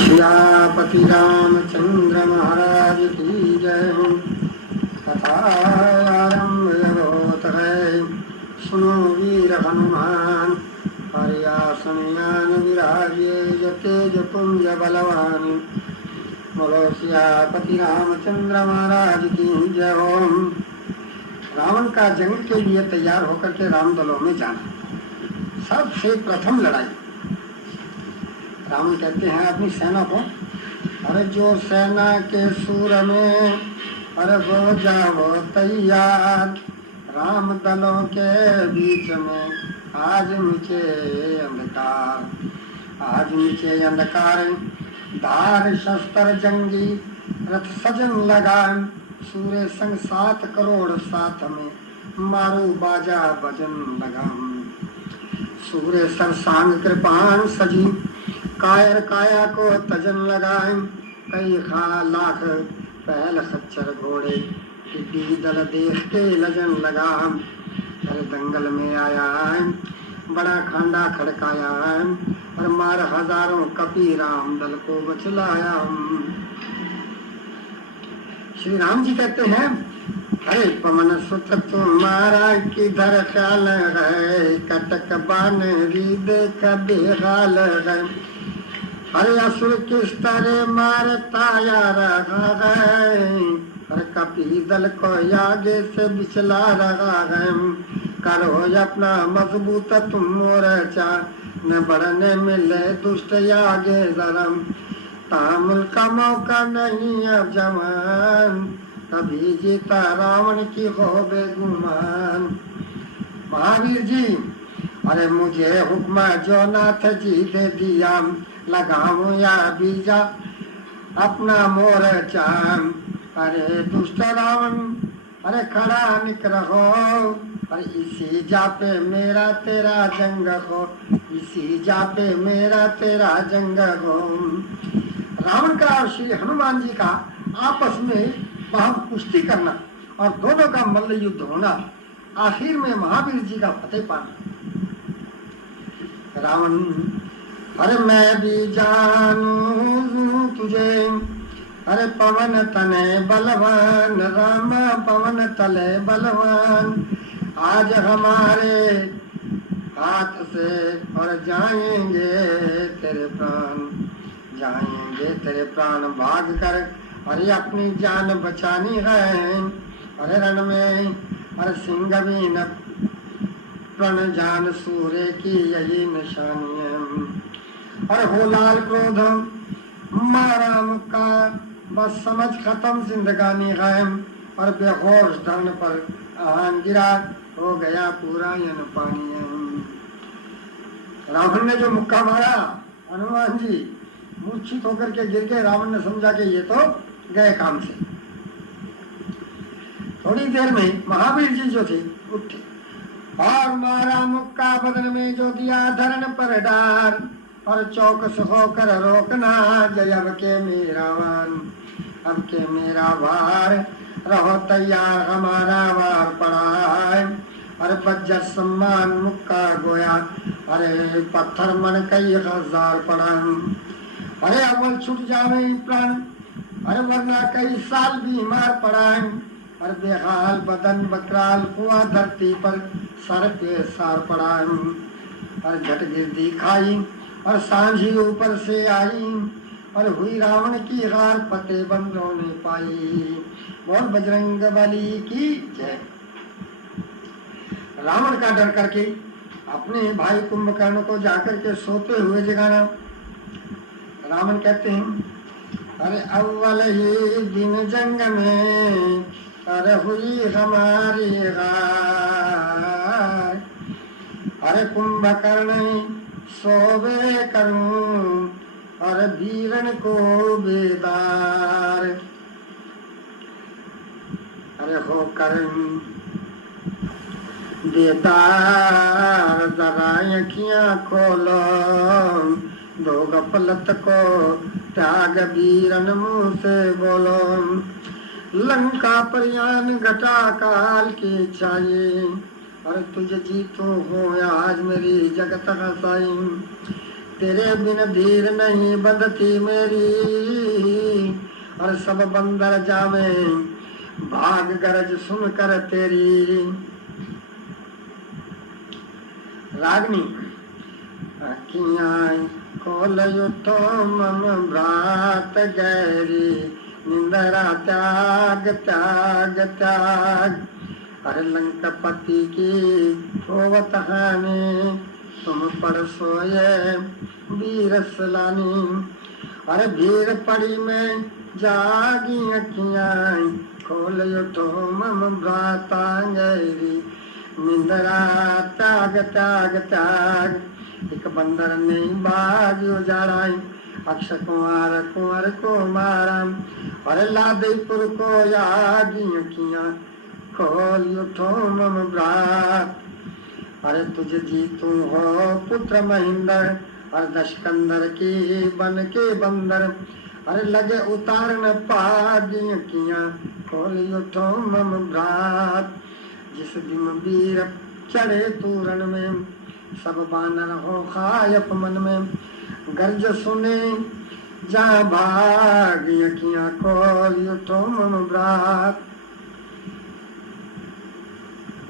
सियापति रामचंद्र महाराज की जय हो। कथा आरंभ होत है, सुनो वीर हनुमान। हरियासन यान विराजे जो तेज पुंज बलवान। बोलो सियापति रामचंद्र महाराज की जय हो। रावण का जंग के लिए तैयार होकर के रामदलों में जाना, सबसे प्रथम लड़ाई। रावण कहते हैं अपनी सेना को, अरे जो सेना के सूर में अरे हो जाओ तैयार। राम दलों के बीच में आज मिचे अंधकार, आज मिचे अंधकार। धार शस्त्र जंगी रथ सजन लगान। सूर्य संग 7 करोड़ साथ में मारू बाजा भजन लगाम। सूर्य सरसांग कृपान सजी कायर काया को तजन लगाए। कई लाख पहल खच्चर घोड़े टिड्डी दल देख के लजन लगाम। अरे दंगल में आया बड़ा खांडा खड़काया और मार हजारों कपी राम दल को बचलाया। श्री राम जी कहते हैं, अरे पवन सुत तुम्हारा किधर ख्याल है। कटक बान री देख बेहाल है। अरे असुर किस तरह मारता यार है। अरे कपी दल को आगे से बिचला रहा है। करो अपना मजबूत तुम मोर्चा, न बढ़ने मिले दुष्ट आगे जरम। तामुल का मौका नहीं अब जवान, कभी जीता रावण की हो बेगुमान। महावीर जी, अरे मुझे हुक्म जो नाथ जी दे दिया। लगाऊं या बीजा अपना मोर्चा। अरे दुष्ट रावण अरे खड़ा निक रहो। अरे इसी जा पे मेरा तेरा जंग हो, इसी जा पे मेरा तेरा जंग हो। रावण का और श्री हनुमान जी का आपस में वहां कुश्ती करना और दोनों का मल्ल युद्ध होना, आखिर में महावीर जी का फतेह पाना। रावण, अरे मैं भी जानू तुझे। अरे पवन तने बलवान, राम पवन तले बलवान। आज हमारे हाथ से और जाएंगे तेरे प्राण, जाएंगे तेरे प्राण भाग कर। अरे अपनी जान बचानी है। अरे रण में अरे सिंह भी न प्रण जान, सूर्य की यही निशानी है। अरे हो लाल क्रोध मारा मुक्का, बस समझ खत्म जिंदगानी है। और बेहोश धन पर आहान गिरा, हो गया पूरा यन पानी है। रावण ने जो मुक्का मारा, हनुमान जी मूर्छित होकर के गिर गए। रावण ने समझा कि ये तो गए काम से। थोड़ी देर में महावीर जी जो थे उठे और मारा मुक्का बदन में जो दिया धरण पर डार। और चौकस होकर रोकना जय अब के मेरा वार, अब के मेरा वार। रहो तैयार हमारा वार पड़ा है। अरे बज्जर सम्मान मुक्का गोया, अरे पत्थर मन कई हजार पड़ा। अरे अव्वल छूट जावे प्राण, अरे वरना कई साल बीमार पड़ा। अरे बेहाल बदन बकराल हुआ धरती पर, सर पे सार पड़ा। अरे झट गिरदी खाई और सांझी ऊपर से आई। और हुई रावण की हार, फतेह बंदों ने पाई। बोल बजरंग बली की जय। रावण का डर करके अपने भाई कुंभकर्ण को जाकर के सोते हुए जगाना। रावण कहते हैं, अरे अव्वल ही दिन जंग में अरे हुई हमारी हार। अरे कुंभकर्ण सोवे करूं और वीरन को बेदार। अरे हो करूं बेदार, जरा अखियां खोलो। दो गफलत को त्याग वीरन मुंह से बोलो। लंका प्रयाण घटा काल के चाहिए। और तुझ जीतो हो आज मेरी जगत हसाई। तेरे बिन धीर नहीं बंधती मेरी, और सब बंदर जावे भाग गरज सुनकर तेरी। रागनी अखियाँ खोल उठो मम भ्रात गैरी, निंदरा त्याग त्याग त्याग। अरे लंकापति की होवत हानि, तुम पर सोए वीर सलानी। अरे भीड़ पड़ी में जागी अखियाँ, खोल उठो मम भ्राता गैरी, निंदरा त्याग त्याग त्याग। एक बंदर ने बाग उजाड़ाई, अक्षय कुमार कुंवर को मारा। अरे लादेपुर को यागी अखियाँ, खोल उठो मम भ्रात। अरे तुझे जीतू हो पुत्र महेंद्र, और दशकंदर की बन के बंदर। अरे लगे उतारन पागी अखियाँ, खोल उठो मम भ्रात। जिस दिन वीर चढ़े तूरण में, सब बानर हो खायप मन में। गर्ज सुने जा भागी अखियाँ, खोल उठो मम भ्रात।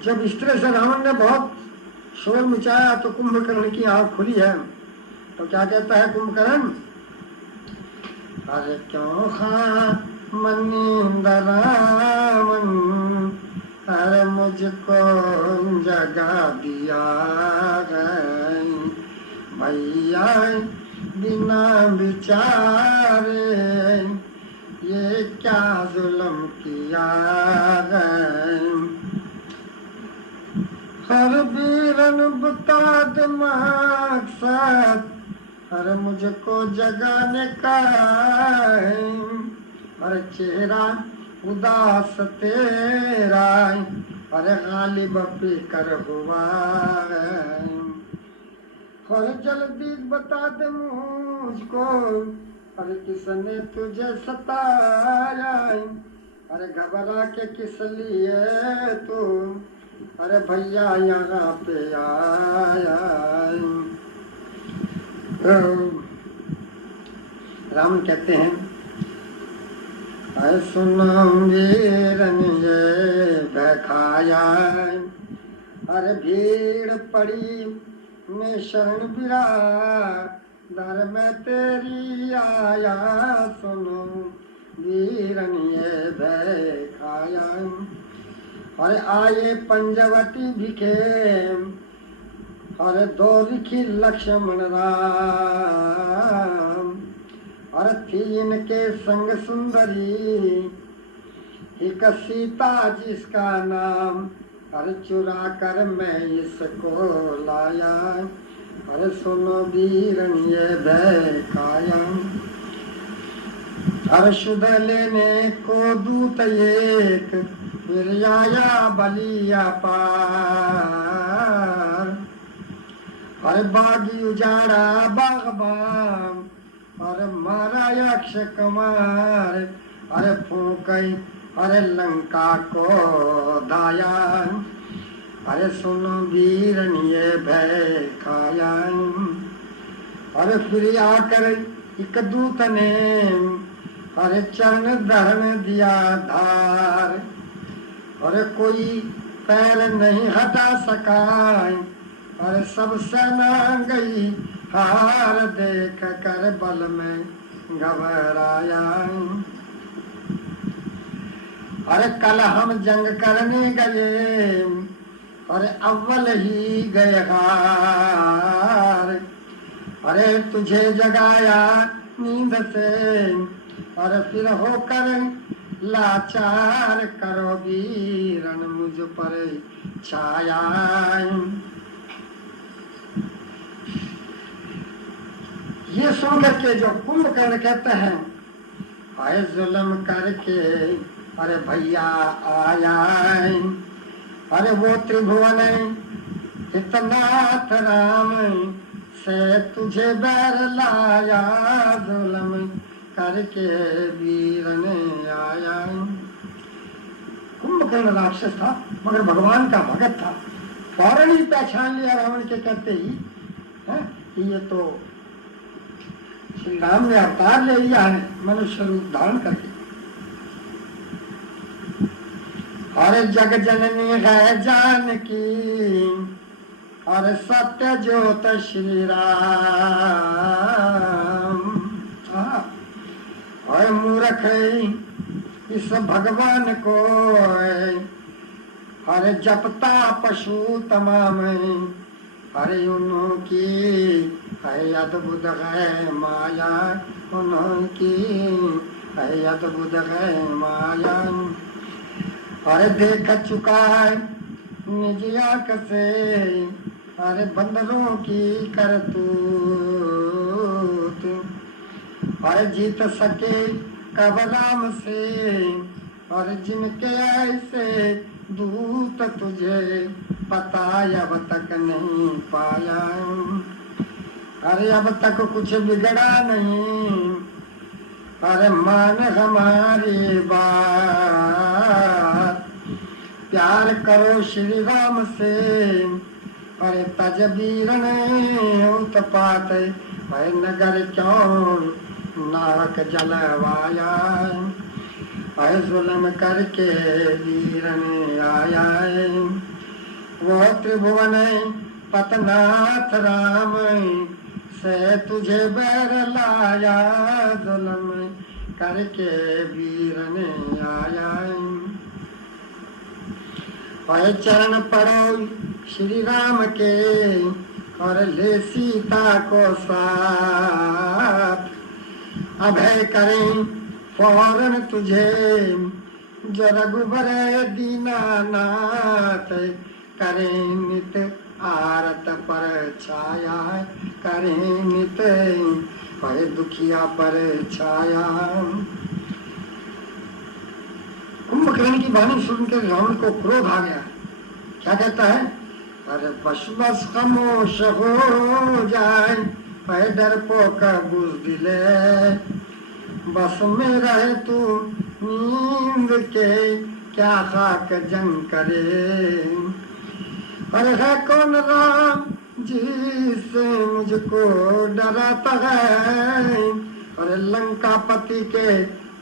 जब इस तरह से रावण ने बहुत शोर मचाया तो कुंभकर्ण की आंख खुली है। तो क्या कहता है कुंभकर्ण? अरे क्यों खा मनिंद रावण, अरे मुझको जगा दिया है भैया बिना विचारे, ये क्या जुल्म किया है। हर वीरन बता दे मकसद, अरे मुझको जगाने का है। अरे चेहरा उदास तेरा, अरे गालिब पीकर हुआ है। अरे जल्दी बता दे मुझको, अरे किसने तुझे सताया। अरे घबरा के किस लिए तू, अरे भैया यहाँ पे आया। राम कहते हैं, अरे सुनो वीरन ये भखाया, अरे भीड़ पड़ी मैं शरण बिरा, दर में तेरी आया। सुनो वीरन ये भखाया, अरे आए पंजवती भिखे, अरे दो लिखी लक्ष्मण राम। अरे थी इनके संग सुंदरी, एक सीता जिसका नाम, अरे चुरा कर मैं इसको लाया। अरे सुनो वीरन ये भखाया, अरे शुद्ध लेने को दूत एक, फिर आया बलिया पार। अरे बागी उजाड़ा बागबान, अरे मारा यक्ष कुमार। अरे फूकई अरे लंका को दाया, अरे सुनो वीरन ये भखाया। अरे फिर आकर एक दूत ने, अरे चरण धरण दिया धार। अरे कोई पैर नहीं हटा सका, अरे सब सेना गई हार। देख कर बल में घबराया, अरे कल हम जंग करने गए, अरे अव्वल ही गए हार। अरे तुझे जगाया नींद से, अरे फिर होकर लाचार। करो वीरन मुझ पर छाया। ये सुन करके जो कुंभकर्ण कहते हैं, आए जुल्म करके अरे भैया आया। अरे वो त्रिभुवन हितनाथ राम से तुझे बैर लाया। जुल्म करके वीर ने आया। कुंभकर्ण राक्षस था मगर भगवान का भगत था। फौरन ही पहचान लिया रावण के कहते ही है कि ये तो श्री राम ने अवतार ले लिया है मनुष्य रूप धारण करके। और जग जननी है जानकी और सत्य ज्योत श्री राम। और मूर्ख इस भगवान को अरे जपता पशु तमाम, अरे उनकी है अद्भुत है माया, उनकी है अद्भुत है माया। अरे देख चुका है निज आँख से अरे बंदरों की करतूत। अरे जीत सके कब राम से और जिनके ऐसे दूत तुझे पता अब तक नहीं पाया। अरे अब तक कुछ बिगड़ा नहीं, अरे मान हमारी बात, प्यार करो श्री राम से। अरे तजबीर ने उत्पात है नगर क्यों नारक जलवाया। अरे जुल्म करके वीर ने आया है, वो त्रिभुवन पतनाथ राम से तुझे बैर लाया। जुल्म करके वीर ने आया। और चरण पड़ो श्री राम के और ले सीता को साथ। अभय करें फौरन तुझे जो रघुबर दीनानाथ। करें नित आरत पर छाया, करें नित पर दुखिया पर छाया। कुंभकर्ण की वाणी सुनकर रावण को क्रोध आ गया। क्या कहता है? अरे बस बस खामोश हो जाए, डरपोक बुज़दिले, बस में रहे तू नींद के क्या खाक जंग करे। अरे है कौन राम जिससे मुझको डराता है। अरे लंकापति के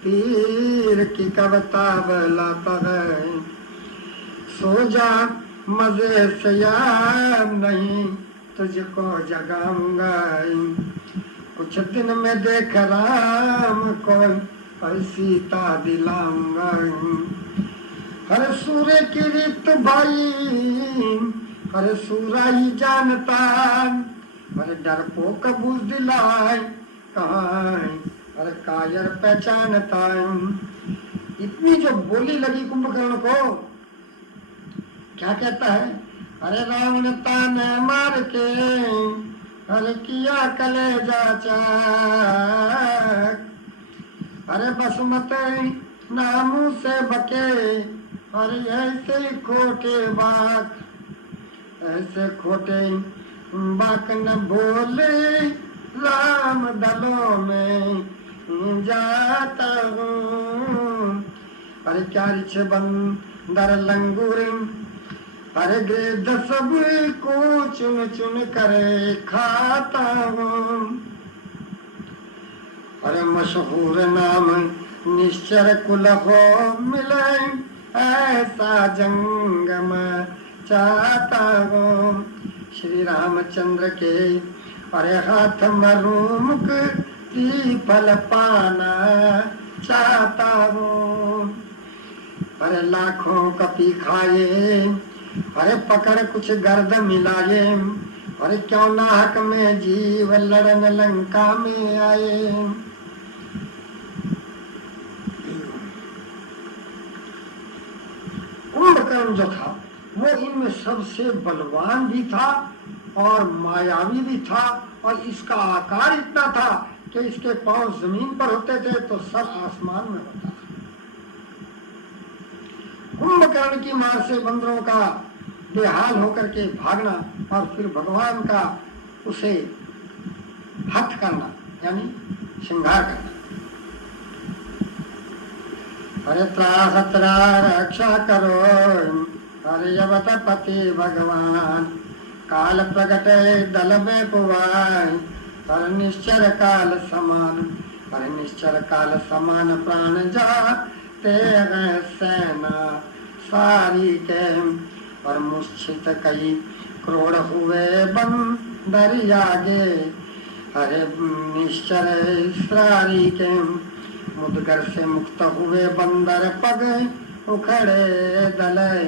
तीर की कविता बलाता है। सो जा मजे से यार नहीं तुझको जगाऊंगा। कुछ दिन में देख राम को और सीता दिलाऊंगा। हर सूर्य की रीत भाई हर सूरा ही जानता। अरे डरपोक बुज़दिलाए कहाँ अरे कायर पहचानता। इतनी जो बोली लगी कुंभकर्ण को, क्या कहता है? अरे रावण ताने मार के अरे किया कलेजा चाक। अरे बसमत नामू से बके अरे ऐसे खोटे बाक, ऐसे खोटे बाक न बोले राम दलों में जाता हूँ। अरे क्या रिछ बंदर लंगूर अरे गिरध सब को चुन चुन करे खाता हूँ। अरे मशहूर नाम निश्चर कुल हो मिले ऐसा जंग में चाहता हूँ। श्री रामचंद्र के अरे हाथ मरू मुख फल पाना चाहता हूँ। अरे लाखों कपी खाए अरे पकड़ कुछ गर्द मिलाए। अरे क्यों नाहक में जीव लड़न लंका में आए। कुंभकर्ण जो था वो इनमें सबसे बलवान भी था और मायावी भी था। और इसका आकार इतना था कि इसके पांव जमीन पर होते थे तो सर आसमान में होता। कुंभकर्ण की मार से बंदरों का बेहाल होकर के भागना और फिर भगवान का उसे हत करना यानी श्रृंगार करना। अरे त्रासत्रा रक्षा करो अरे यवतपति भगवान। काल प्रगटे दल में पुवाय हर निश्चर काल समान, हर निश्चर काल समान प्राण जाते हैं सेना सारी के। और मूर्छित कई करोड़ हुए बंदर आगे, हरे निश्चर सारी के। मुदगर से मुक्त हुए बंदर पग उखड़े दले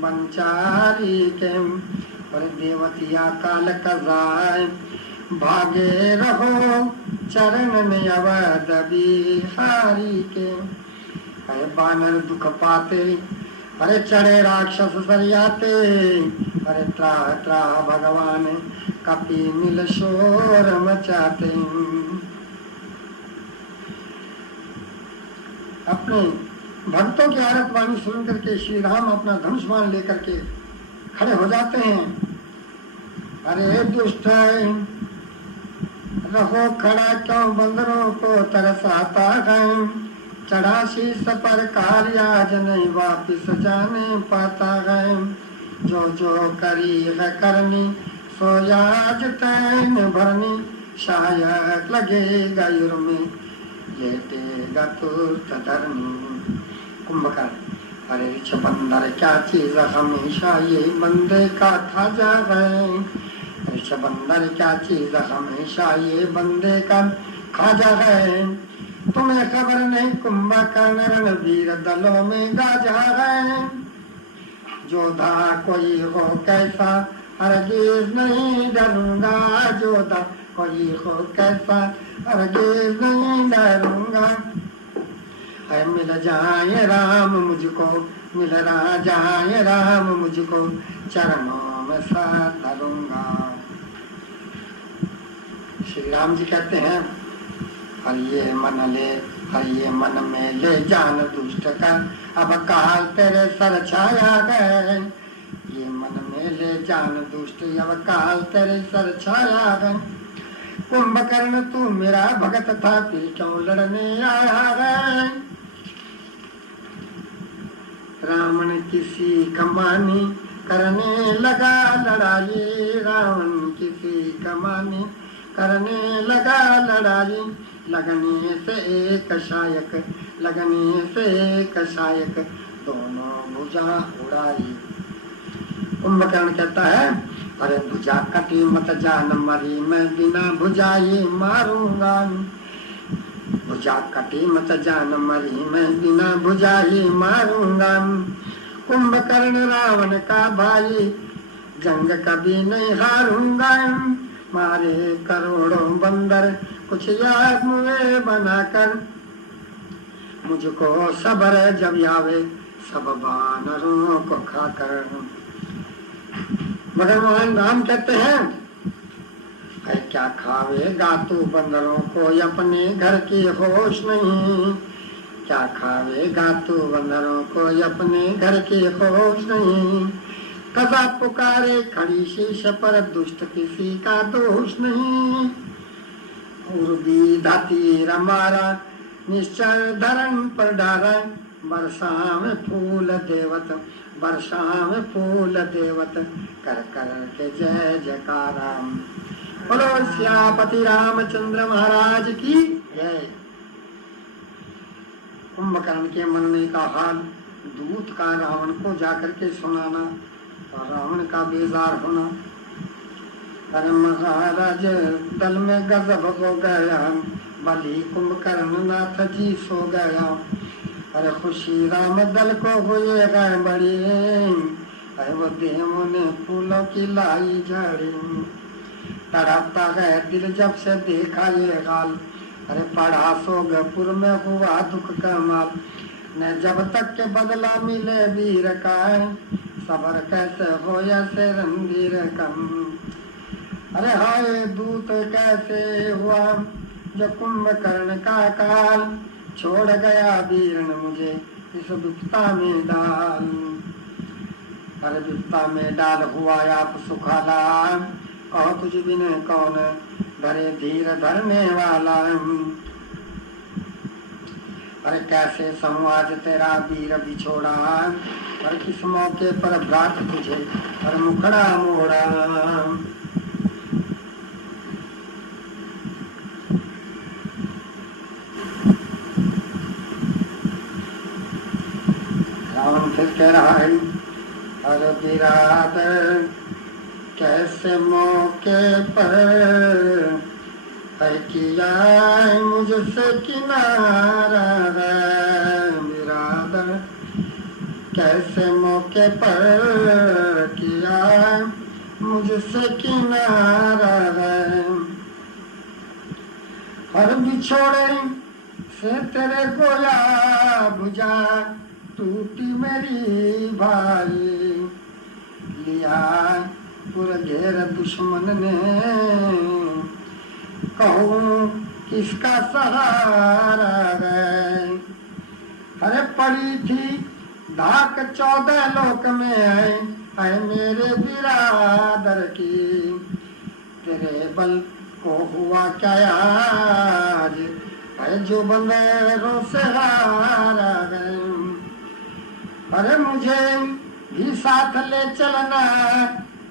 बंचारी के। और देवतिया काल कजाए भागे रहो चरण में अवध बिहारी के। अरे बानर दुख पाते, अरे चढ़े राक्षस सरियाते, अरे त्राह त्राह भगवान कपि मिल शोर मचाते। अपने भक्तों की आरत वाणी सुन करके श्री राम अपना धनुष बाण लेकर के खड़े हो जाते हैं। अरे दुष्ट रहो खड़ा क्यों, बंदरों को तरसाता है। चढ़ा शीस पर कार्याज नहीं वापिस जाने पाता है। जो जो करी है करनी सोयाज तैन भरनी, शायद लगेगा युर में लेटेगा तुर्त धरनी। कुंभकर्ण अरे ऋष बंदर क्या चीज हमेशा ये बंदे का खाजा है। ऋष बंदर क्या चीज हमेशा ये बंदे का खाजा है। तुम्हें खबर नहीं कुंभकर्ण रणवीर दलों में गाजा है। जोधा कोई हो कैसा हरगिज नहीं डरूंगा, जोधा कोई हो कैसा हरगिज नहीं डरूंगा। है मिल जाए राम मुझको, मिल जाए राम मुझको, चरणों में साथ धरूंगा। श्री राम जी कहते हैं हर ये मन ले, हर ये मन में ले जान दुष्ट का, अब काल तेरे सर छाया गए। ये मन में ले जान दुष्ट, अब काल तेरे सर छाया गए। कुंभकर्ण तू मेरा भगत था, फिर क्यों लड़ने आया है। रावण किसी कमानी करने लगा लड़ाई, रावण किसी कमानी करने लगा लड़ाई। लगने से एक शायक, लगने से एक शायक, दोनों भुजा उड़ाई। कुंभकर्ण कहता है अरे भुजा कटी मत जान मरी, मैं बिना भुजा ये मारूंगा। भुजा कटी मत जान मरी, मैं बिना भुजा ही मारूंगा। कुंभकर्ण रावण का भाई, जंग कभी नहीं हारूंगा। मारे करोड़ों बंदर कुछ याद मुझे बनाकर, मुझको सब्र जब आवे सब बानरों को खाकर। भगवान राम कहते हैं क्या खावेगा तू बंदरों को, अपने घर की होश नहीं। क्या खावेगा तू बंदरों को, अपने घर की होश नहीं। कसा पुकारे खड़ी शीश पर, दुष्ट किसी का दोष नहीं। उर्दी धाती रमारा निश्चर धरण पर डारा, वर्षा में फूल देवत, वर्षा में फूल देवत, कर कर के जय जयकारा। बोलो श्यापति रामचंद्र महाराज की जय। कुंभकर्ण के मरने का हाल दूत का रावण को जाकर के सुनाना और रावण का बेजार होना। अरे महाराज दल में गजब हो गया, बलि कुंभकर्ण नाथ जी सो गया। अरे खुशी राम दल को हुए गए बड़ी, अरे वो देवों ने फूलों की लाई झड़ी। तड़पता है दिल जब से देखा ये हाल, अरे पढ़ा सोगपुर में हुआ दुख का माल। न जब तक के बदला मिले वीर का, सबर कैसे हो से रणवीर कम। अरे हाय दूत कैसे हुआ जो कुंभकर्ण का काल, छोड़ गया वीर ने मुझे इस विपता में डाल। अरे विपता में डाल हुआ आप सुखाला, कहो तुझ बिन कौन धरे धीर धरने वाला। अरे कैसे समाज तेरा वीर बिछोड़ा, और किस मौके पर भ्रात तुझे और मुखड़ा मोड़ा। कह रहा है, अरे बिरादर कैसे मौके पर है किया मुझसे किनारा है, बिरादर कैसे मौके पर किया मुझसे किनारा है। हर बिछोड़े से तेरे गोया बुझा टूटी मेरी भाई, लिया पूरा घेर दुश्मन ने कहूँ किसका सहारा है। अरे पड़ी थी धाक 14 लोक में है मेरे बिरादर की, तेरे बल को हुआ क्या आज है जो बंदेरों से हारा है। अरे मुझे भी साथ ले चलना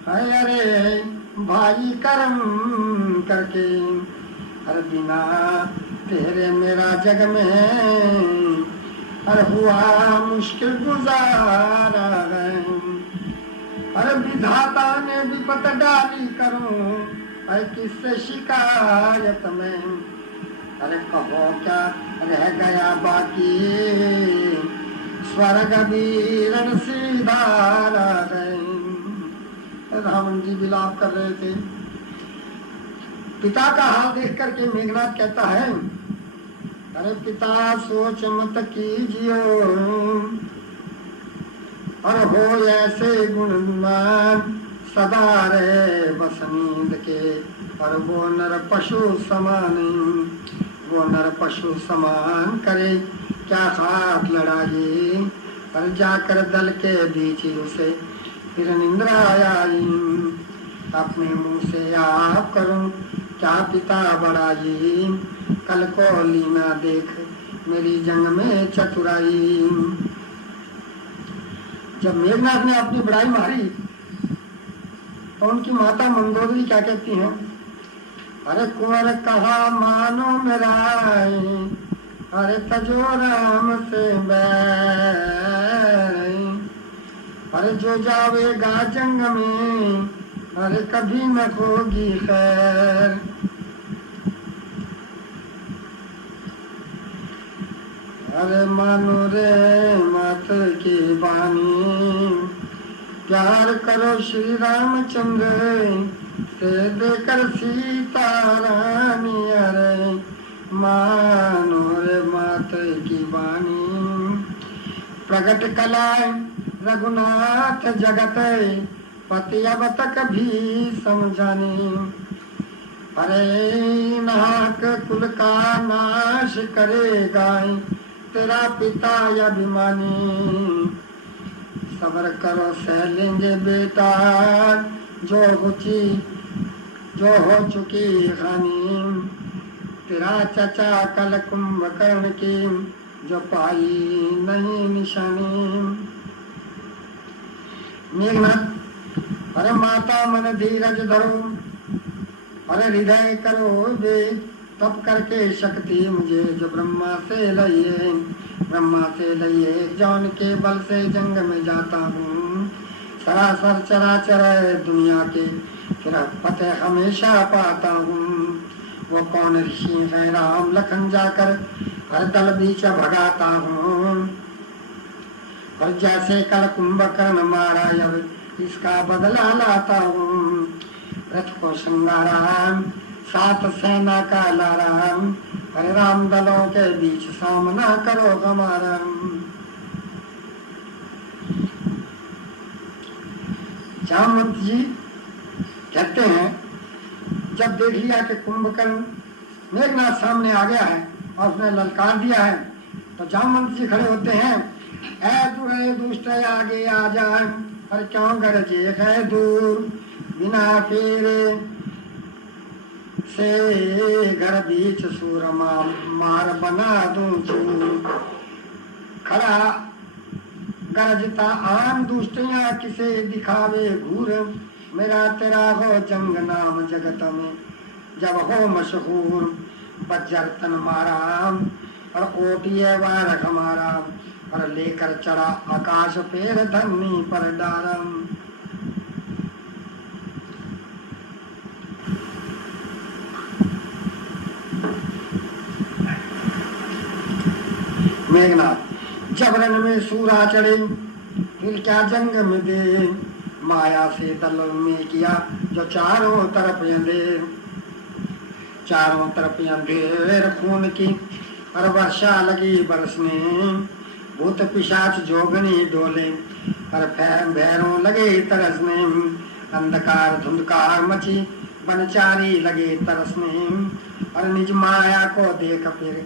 है अरे भाई कर्म करके, अरे बिना तेरे मेरा जग में अरे हुआ मुश्किल गुजारा है। अरे विधाता ने विपत डाली करूं अरे किससे शिकायत में, अरे कहो क्या रह गया बाकी स्वर्ग वीरण सीधारा है। रावण जी विलाप कर रहे थे। पिता का हाल देख करके मेघनाथ कहता है, अरे पिता सोच मत कीजियो और हो ऐसे गुणवान सदा रहे बस नींद के, और वो नर पशु समान, वो नर पशु समान करे क्या हाथ लड़ाई, पर जाकर दल के बीच उसे फिर निंद्रा आई, अपने मुंह से आप करूं क्या पिता बड़ाई, कल को लीना देख मेरी जंग में चतुराई। जब मेघनाथ ने अपनी बड़ाई मारी तो उनकी माता मंदोदरी क्या कहती हैं, अरे कुंवर कहा मानो मेरा, अरे तजो राम से बैर, अरे जो जावेगा जंग में अरे कभी न होगी खैर। अरे मानो रे मात की बानी, प्यार करो श्री रामचंद्र से देकर सीता रानी, अरे मानो रे मात की बानी, प्रगट कला रघुनाथ जगत पति अब तक भी समझानी, अरे नाक कुल का नाश करेगा तेरा पिता अभिमानी, सबर करो सह लेंगे बेटा जो हो चुकी हानि, तेरा चचा कल कुंभकर्ण की जो पाई नहीं निशानी। मेघनाथ, अरे माता मन धीरज धरो, अरे हृदय करो वे तप करके शक्ति मुझे जो ब्रह्मा से लइए जौन के बल से जंग में जाता हूँ, सरासर चराचर दुनिया के फिर फतेह हमेशा पाता हूँ। वो कौन ऋषि है राम लखन जाकर हर दल बीच भगाता हूँ, और जैसे कल कुंभकर्ण मारा अब इसका बदला लाता हूँ। रथ को श्रृंगाराम सात सेना का लाराम, हरे राम दलों के बीच सामना करो हमारा। जामवंत जी कहते हैं, जब देख लिया कि कुंभकर्ण मेघनाथ सामने आ गया है और उसने ललकार दिया है, तो जामवंत जी खड़े होते हैं, ऐ तू दुष्ट आगे आ जाए, पर क्यों गरजे है दूर, बिना फेरे से घर बीच सूरमा मार बना दूं चूर। खड़ा गरजता आम दुष्टियां किसे दिखावे घूर, मेरा तेरा हो जंग नाम जगत में जब हो मशहूर। बज्जर तन मारा और ओटिए वार हमारा, और लेकर चढ़ा आकाश पेर धरनी पर डारम। मेघनाथ जब रण में सूरा चढ़े फिर क्या जंग में दे, माया से दल में किया जो चारों तरफ अंधेर, चारों तरफ अंधेर खून की और वर्षा लगी बरसने, भूत पिशाच जोगनी डोले और भैरों लगे तरसने, अंधकार धुंधकार मची बनचारी लगे तरसने, और निज माया को देख फिर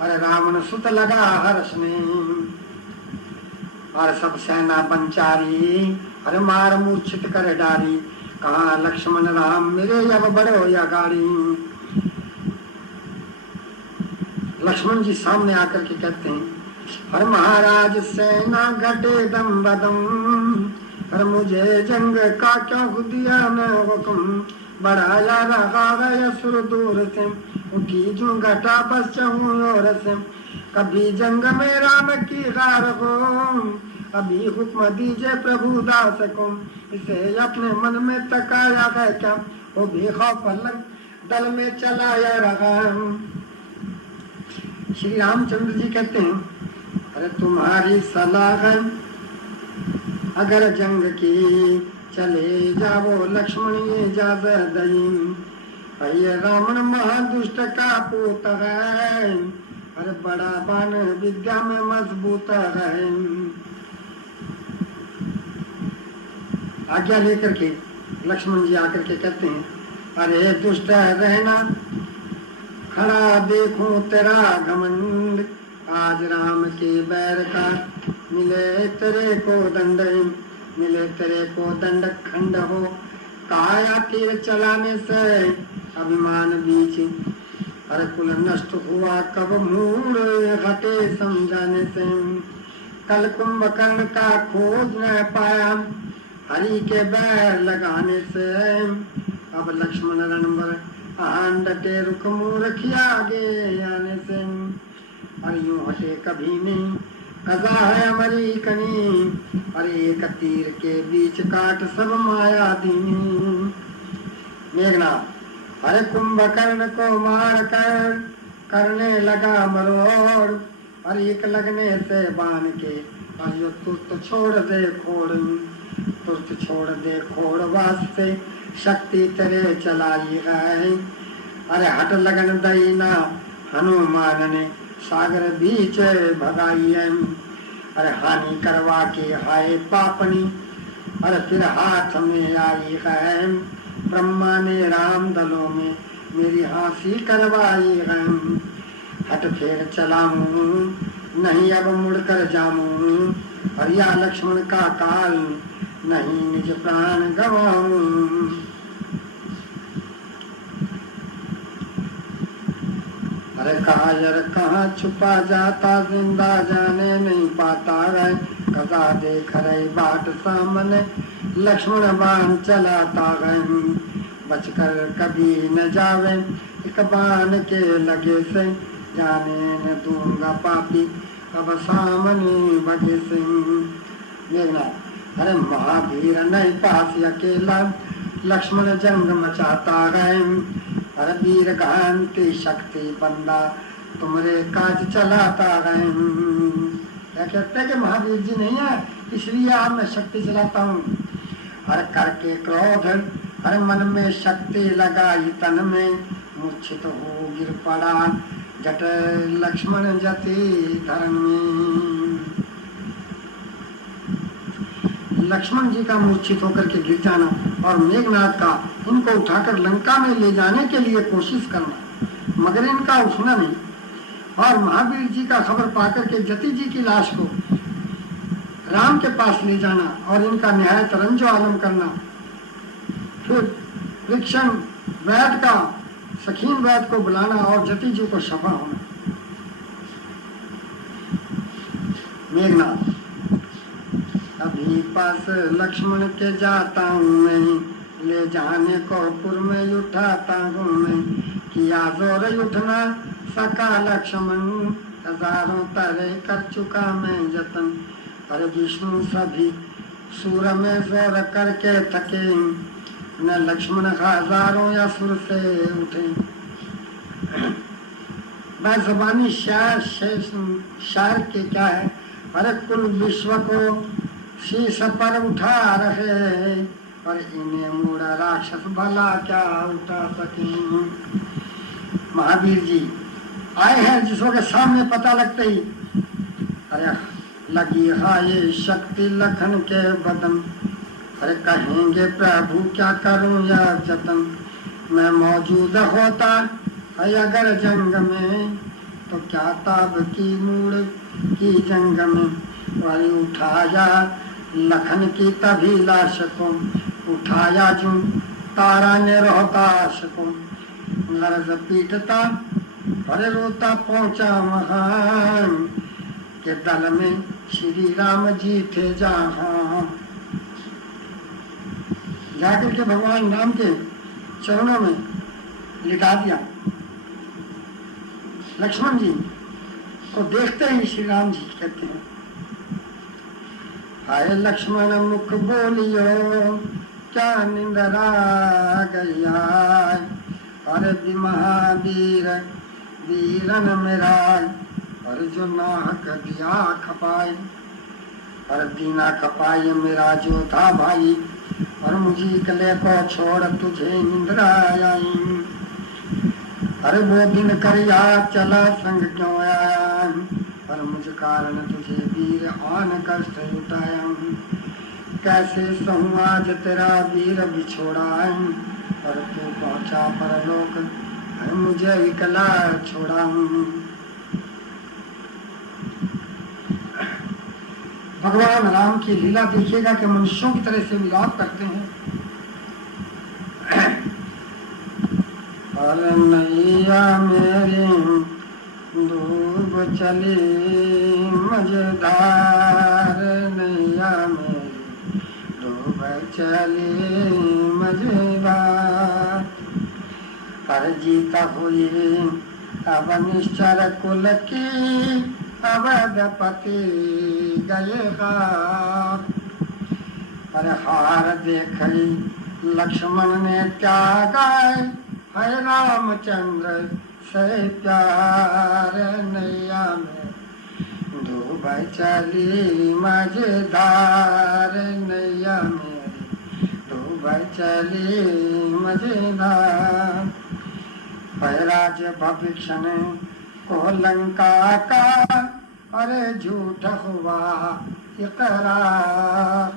अरे रावण सुत लगा हर्षने, और सब सेना बनचारी अरे मार मूर्छित कर डारी, कहा लक्ष्मण राम मेरे अब बढ़ो या गाड़ी। लक्ष्मण जी सामने आकर के कहते हैं हर महाराज सेना घटे दम बदम, हर मुझे जंग का क्या दिया न हुक्म, बढ़ाया रहा गया सुर दूर से उठी जो घटा बस चहूं और से, कभी जंग में राम की गार हो, अभी हुक्म दीजिए प्रभु दास को, इसे अपने मन में तकाया गया क्या, वो भी खौफ लग दल में चलाया रहा। श्री रामचंद्र जी कहते हैं अरे तुम्हारी सलाह है अगर जंग की चले जाओ लक्ष्मण ये इजाजत दई, ये रावण महादुष्ट का पूत है, अरे बड़ा बाण विद्या में मजबूत है। आज्ञा लेकर के लक्ष्मण जी आकर के कहते हैं अरे दुष्ट रहना खड़ा देखूं तेरा घमंड, आज राम के बैर का मिले तेरे को दंड, मिले तेरे को दंड खंड हो, काया तीर चलाने से अभिमान बीच, अरे कुल नष्ट हुआ कब मूड घटे समझाने से, कल कुंभकर्ण का खोज न पाया हरि के बैर लगाने से, अब लक्ष्मण रणबर डटे रुक मुँह रखिया आगे आने से, और यूं हटे कभी नहीं कजा है हमारी कनी, और एक तीर के बीच काट सब माया दीनी। मेघनाथ अरे कुंभकर्ण को मार कर करने लगा मरोड़, और एक लगने से बांध के और यो तुरत छोड़ दे खोड़, तुरत छोड़ दे खोड़ वास्ते शक्ति तेरे चलाई है, अरे हट लगन दईना हनुमान ने सागर बीच भगाई है, अरे हानि करवा के हाय पापनी, अरे फिर हाथ में आई है, ब्रह्मा ने राम दलों में मेरी हांसी करवाई है, हट फेर चलाऊं नहीं अब मुड़कर जाऊं, और या लक्ष्मण का काल नहीं निज प्राण गवाऊं। अरे कायर कहाँ छुपा जाता जिंदा जाने नहीं पाता है, कदा देख रही बाट सामने लक्ष्मण बाण चलाता है, बचकर कभी न जावे एक बाण के लगे से, जाने न दूंगा पापी अब सामने बगे से। मेघनाथ अरे महावीर नहीं पास अकेला लक्ष्मण जंग मचाता है, अरे वीर कांति शक्ति बंदा तुम्हारे काज चलाता है। क्या कहते हैं कि महावीर जी नहीं है इसलिए आप मैं शक्ति चलाता हूँ, हर करके क्रोध हर मन में शक्ति लगाई तन में, मूर्छित हो गिर पड़ा जट लक्ष्मण जति धर्म में। लक्ष्मण जी का मूर्छित होकर के गिर जाना और मेघनाथ का इनको उठाकर लंका में ले जाने के लिए कोशिश करना, मगर इनका उठना नहीं, और महावीर जी का खबर पाकर के जति जी की लाश को राम के पास ले जाना और इनका निहायत रंजो आलम करना, फिर वृक्षण वैद का सखीन वैद को बुलाना और जति जी को शफा होना। मेघनाथ अभी पास लक्ष्मण के जाता हूँ मैं, ले जाने को पुर में उठाता हूँ मैं, किया जोर उठना सका लक्ष्मण हजारों तरह कर चुका मैं जतन, अरे विष्णु सभी सूर में जोर करके थके, न लक्ष्मण हजारों या सुर से उठे। बाज़बानी शायर के क्या है, अरे कुल विश्व को शीश पर उठा रहे, और इन्हें मूढ़ा राक्षस भला क्या उठा सके। महावीर जी आए हैं जिसों के सामने पता लगते ही अरे लगी ये शक्ति लखन के बदन, अरे कहेंगे प्रभु क्या करूं या जतन, मैं मौजूद होता है अगर जंग में, तो क्या ताब की मूड़ की जंग में, वही उठाया लखन की तभी लाश को, उठाया जो तारा ने रोहताश को, नरज पीटता अरे रोता पहुंचा महान, के दल में श्री राम जी थे जहां। जाकर के भगवान राम के चरणों में लिटा दिया। लक्ष्मण जी को देखते ही श्री राम जी कहते हैं, हाय लक्ष्मण मुख बोलियो क्या निंदरा गया, अरे महावीर वीरन मेरा, और जो नाहक दिया खपाए, और दीना खपाए मेरा जो था भाई, और मुझे कले को छोड़ तुझे निंद्रा आई, अरे वो दिन कर याद चला संग क्यों आया, पर मुझ कारण तुझे वीर आन कष्ट उठाया, कैसे सहूँ आज तेरा वीर बिछोड़ा, पर तू पहुँचा परलोक मुझे इकला छोड़ा। भगवान राम की लीला देखिएगा कि मनुष्यों की तरह से विलाप करते हैं। और नैया मेरी डूब चली मजेदार, नैया मेरी डूब चली मजेदार, पर जीता हुई अब निश्चर कुल की अवधपति गएगा, पर हार देखी लक्ष्मण ने त्यागा है रामचंद्र से प्यार, नैया में डूब चली मजेदार, नैया में डूब चली मजेदार, राज भविष्य को लंका का अरे झूठ हुआ इकरार,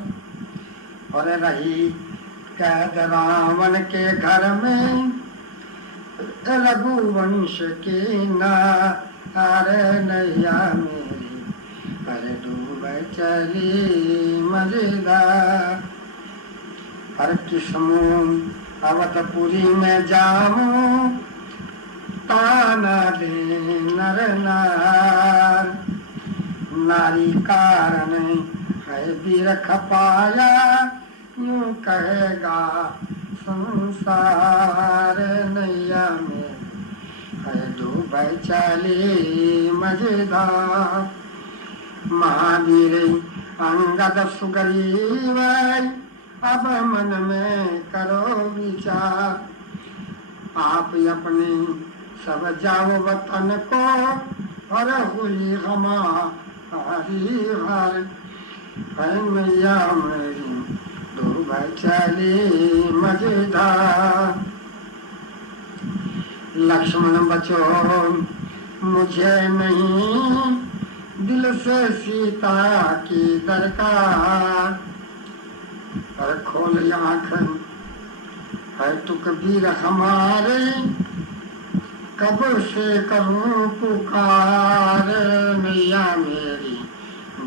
और रही कैद रावण के घर में रघुवंश की नार, नैया मेरी अरे डूब चली मजेदार, हर किस्मों अवधपुरी में जाऊं ताना दे नर नार, नारी कारण है वीर खपाया यूं कहेगा संसार, नैया में है डूब चली मजेदार, महावीर अंगद सुग्रीव अब मन में करो विचार, आप अपने सब जाओ वतन को और हुई हमारी हार, मैया मेरी डूब चली मजेदार, लक्ष्मण बचो मुझे नहीं दिल से सीता की दरकार, पर खोल आँख है तुक वीर हमारे, कब से करूं पुकार, मैया मेरी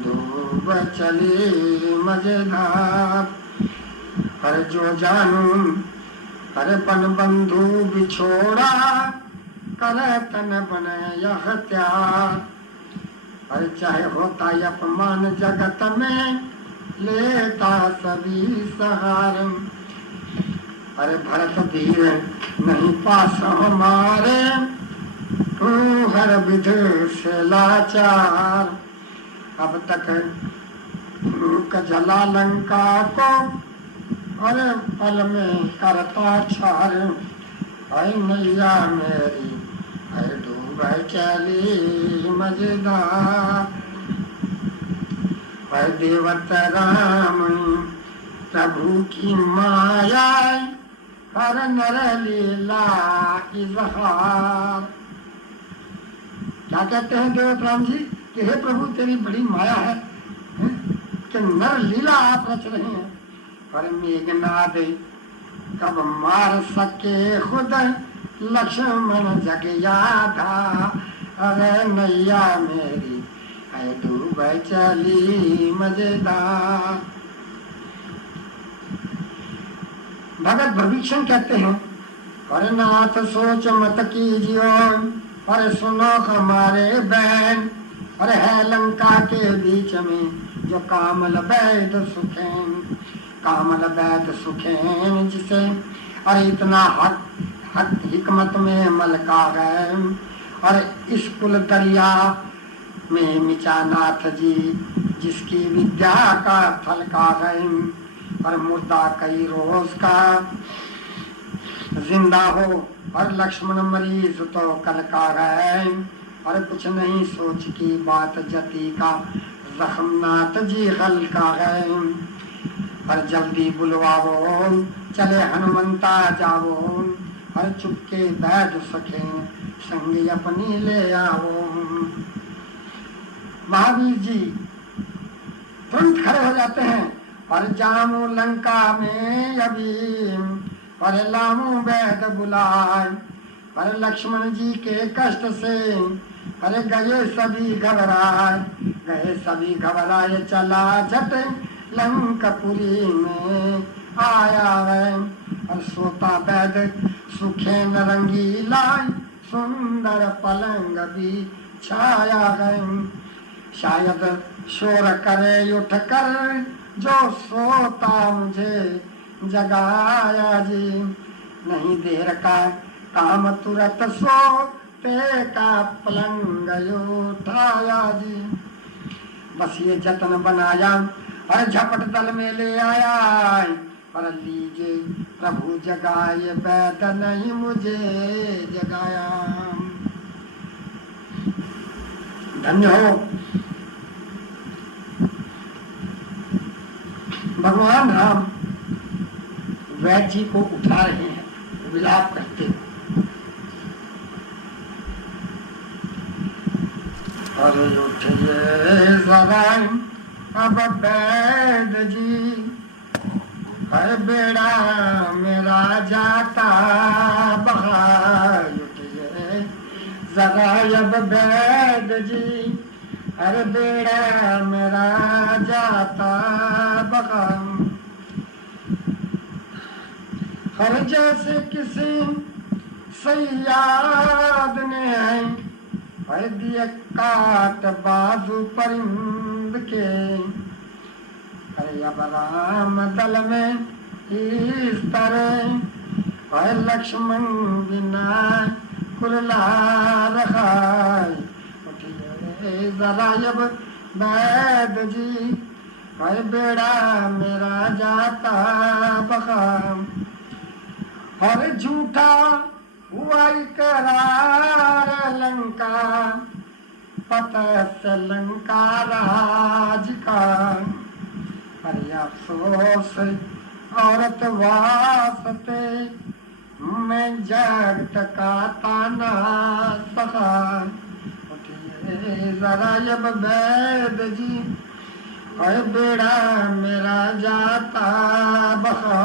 डूब चली मजेदार, पर जो जानूं अरे बन बंधु बिछोड़ा, करे तन बने यह त्याग, अरे चाहे होता अपमान जगत में लेता सभी सहार, अरे भरत धीर नहीं पास हमारे, हर विध से लाचार। अब तक जला लंका को अरे पल में करता छार। ऐ नैया मेरी ऐ डूब चली मजेदार। ऐ देवत राम प्रभु की माया हर नर लीला इजहार। क्या कहते हैं देवत राम जी कि हे प्रभु तेरी बड़ी माया है कि नर लीला आप रच रहे हैं। पर मेघनाद कब मार सके खुद लक्ष्मण जग याधा। अरे नैया मेरी है डूब चली मजेदार। भगत भविष्य कहते हैं पर नाथ सोच मत कीजियो पर सुनो हमारे बहन। अरे है लंका के बीच में जो कामल वैद सुखेन। कामल वैद सुखेन जिसे अरे इतना हक हिकमत में मलका है। और इस कुल दरिया में मिचा नाथ जी जिसकी विद्या का थलका है। और मुर्दा कई रोज का जिंदा हो और लक्ष्मण मरीज तो कल का है। और कुछ नहीं सोच की बात जती का जख्म नाथ जी हल्का है। और जल्दी बुलवाओ चले हनुमंता जाओ। और चुपके बैठ सके संग अपनी ले आओ। महावीर जी तुरंत खड़े हो जाते हैं और जामू लंका में अभी पर लामू वैद बुलाए। पर लक्ष्मण जी के कष्ट से अरे गए सभी घबराए चला झट लंकापुरी में आया है। और सोता वैद सुखे नरंगी लाई सुंदर पलंग भी छाया है। शायद शोर करे उठ कर जो सोता मुझे जगाया जी। नहीं देर का काम तुरंत सोते का पलंग उठाया जी। बस ये जतन बनाया और झपट दल में ले आया। और लीजिए प्रभु जगाए वैद नहीं मुझे जगाया। धन्य हो भगवान राम वैद्य जी को उठा रहे हैं विलाप करते हुए। अरे उठिए जरा अब वैद्य जी है बेड़ा मेरा जाता बहा। उठिए जरा अब वैद्य जी अरे बेड़ा मेरा जाता बहा। हर जैसे किसी सयाद ने दिए काट बाजू परिंद के। अरे अब राम दल में इस तरह लक्ष्मण बिना कुरला रहा। जरा अब वैद्य जी बेड़ा मेरा जाता बहा। और झूठा हुआ इकरार लंका पता से लंका राज का। अरे अफसोस औरत वास्ते मैं जगत का ताना सहा। जरा जब वैद्य जी और बेड़ा मेरा जाता बहा।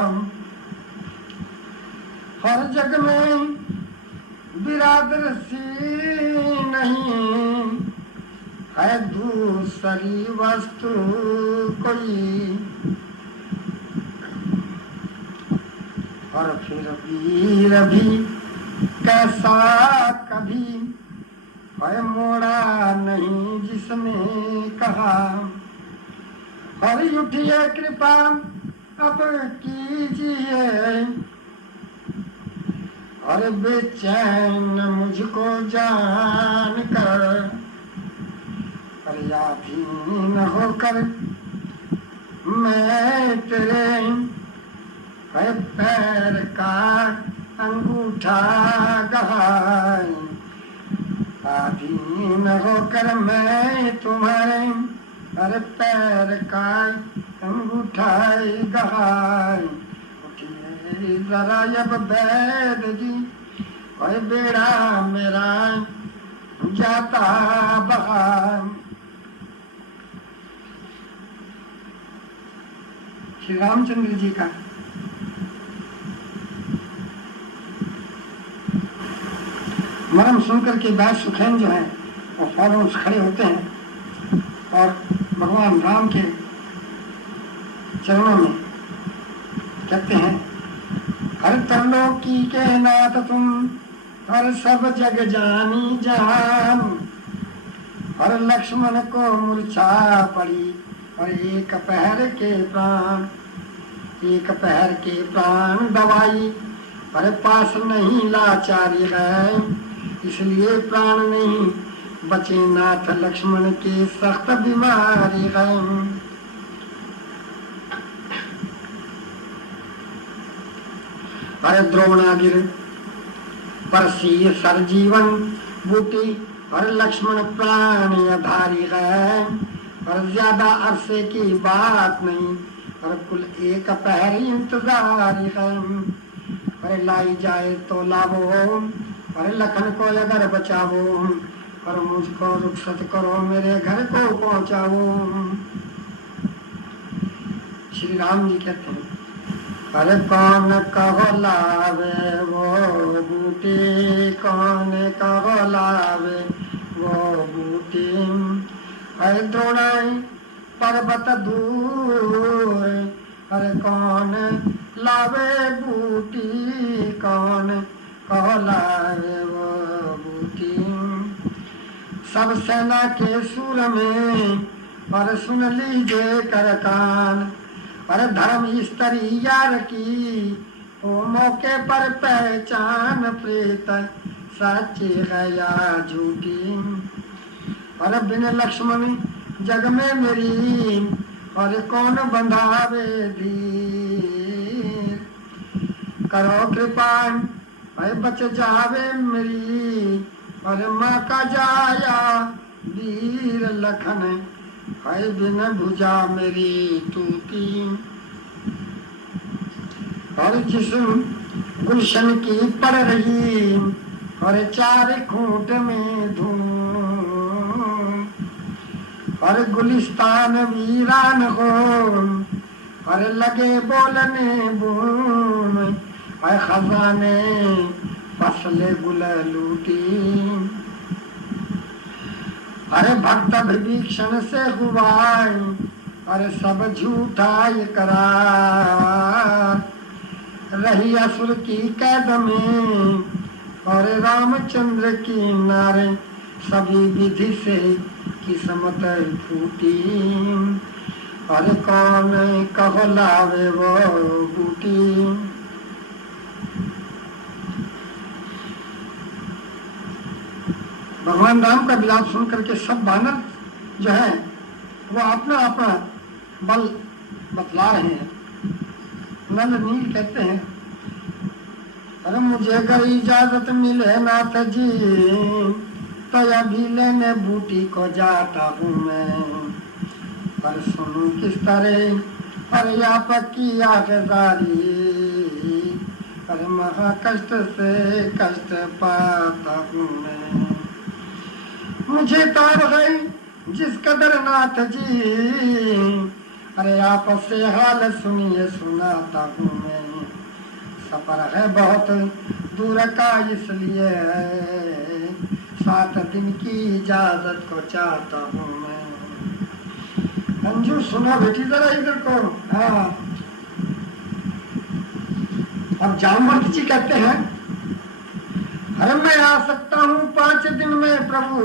हर जग में बिरादर सी नहीं है दूसरी वस्तु कोई। और फिर वीर भी कैसा कभी है मोड़ा नहीं जिसने कहा। और उठिए कृपा अब कीजिए और बेचैन मुझको जान कर, और यादीन होकर मैं तेरे पैर का अंगूठा गहाई, अधीन होकर मैं तुम्हारे हर पैर का अंगूठा गहाई। उठिए जरा अब बैद जी, और बेड़ा मेरा जाता बहाई। श्री रामचंद्र जी का मरम सुनकर के बाद सुखैन जो है वो फौरन खड़े होते हैं और भगवान राम के चरणों में कहते हैं, हर त्रिलोकी के नाथ तुम, हर सब जग जानी जहान। हर लक्ष्मण को मूर्छा पड़ी, और एक पहर के प्राण, एक पहर के प्राण दवाई। पर पास नहीं लाचारी है, इसलिए प्राण नहीं बचे नाथ लक्ष्मण के सख्त बीमारी है। हर द्रोणागिर पर सी सर जीवन बूटी, हर लक्ष्मण प्राण आधारी है। और ज्यादा अरसे की बात नहीं, और कुल एक पहर इंतजारी है। अरे लाई जाए तो लावो, अरे लखन को अगर बचावो, और मुझको रुखसत करो मेरे घर को पहुंचाओ। श्री राम जी कहते हैं, अरे कौन कहो लावे वो बूटी, कौन कहो लावे वो बूटी। अरे द्रोणाई पर्वत दूर, अरे कौन लावे बूटी, कौन कहो लावे वो बूटी। सब सेना के सुर में और सुन लीजिए कर कान, और धर्म स्त्री यार की ओ मौके पर पहचान। प्रेत सच्ची है या झूठी, और बिन लक्ष्मण जग में मेरी, और कौन बंधावे धीर। करो कृपा अरे बच जावे मेरी, और माँ का जाया वीर लखन, है बिन भुजा मेरी टूटी। और जिस गुलशन की पड़ रही, और चार खूंट में धूम, और गुलिस्तान वीरान हो, और लगे बोलने बूम। और खजाने फसले गुल लूटी, अरे भक्त विभीषण से हुआ, अरे सब झूठा ये करार। रही असुर की कैद में, और रामचंद्र की नारे, सभी विधि से किस्मत फूटी। अरे कौन कहो लावे वो बूटी। भगवान राम का विलाप सुन करके सब बानर जो है वो अपना अपना बल बतला रहे हैं। नल नील कहते हैं, अरे मुझे अगर इजाजत मिले नाथ जी, तो अभी लेने बूटी को जाता हूँ मैं। पर सुनूं किस तरह अरे आप की आखिरदारी, अरे महा कष्ट से कष्ट पाता हूँ मैं। मुझे तार है जिस कदर नाथ जी, अरे आप से हाल सुनिए सुनाता हूँ मैं। सफर है बहुत दूर का इसलिए, 7 दिन की इजाजत को चाहता हूँ मैं। मंजू सुनो बेटी जरा इधर को। हाँ, अब जामवंत जी कहते हैं, अरे मैं आ सकता हूँ 5 दिन में प्रभु,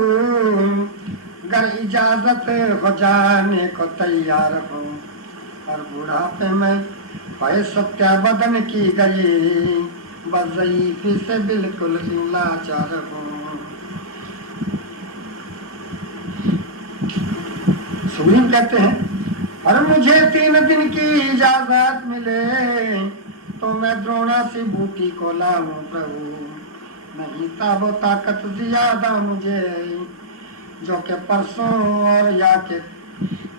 अगर इजाजत हो जाने को तैयार हूँ। और बुढ़ापे में भय सत्या बदन की गई, बज़ईफ़ी से बिल्कुल लाचार हूँ। सुग्रीव कहते हैं और मुझे 3 दिन की इजाजत मिले तो मैं द्रोणा से बूटी को लाऊं प्रभु, नहीं ताबो ताकत ज्यादा मुझे जो के परसों और या के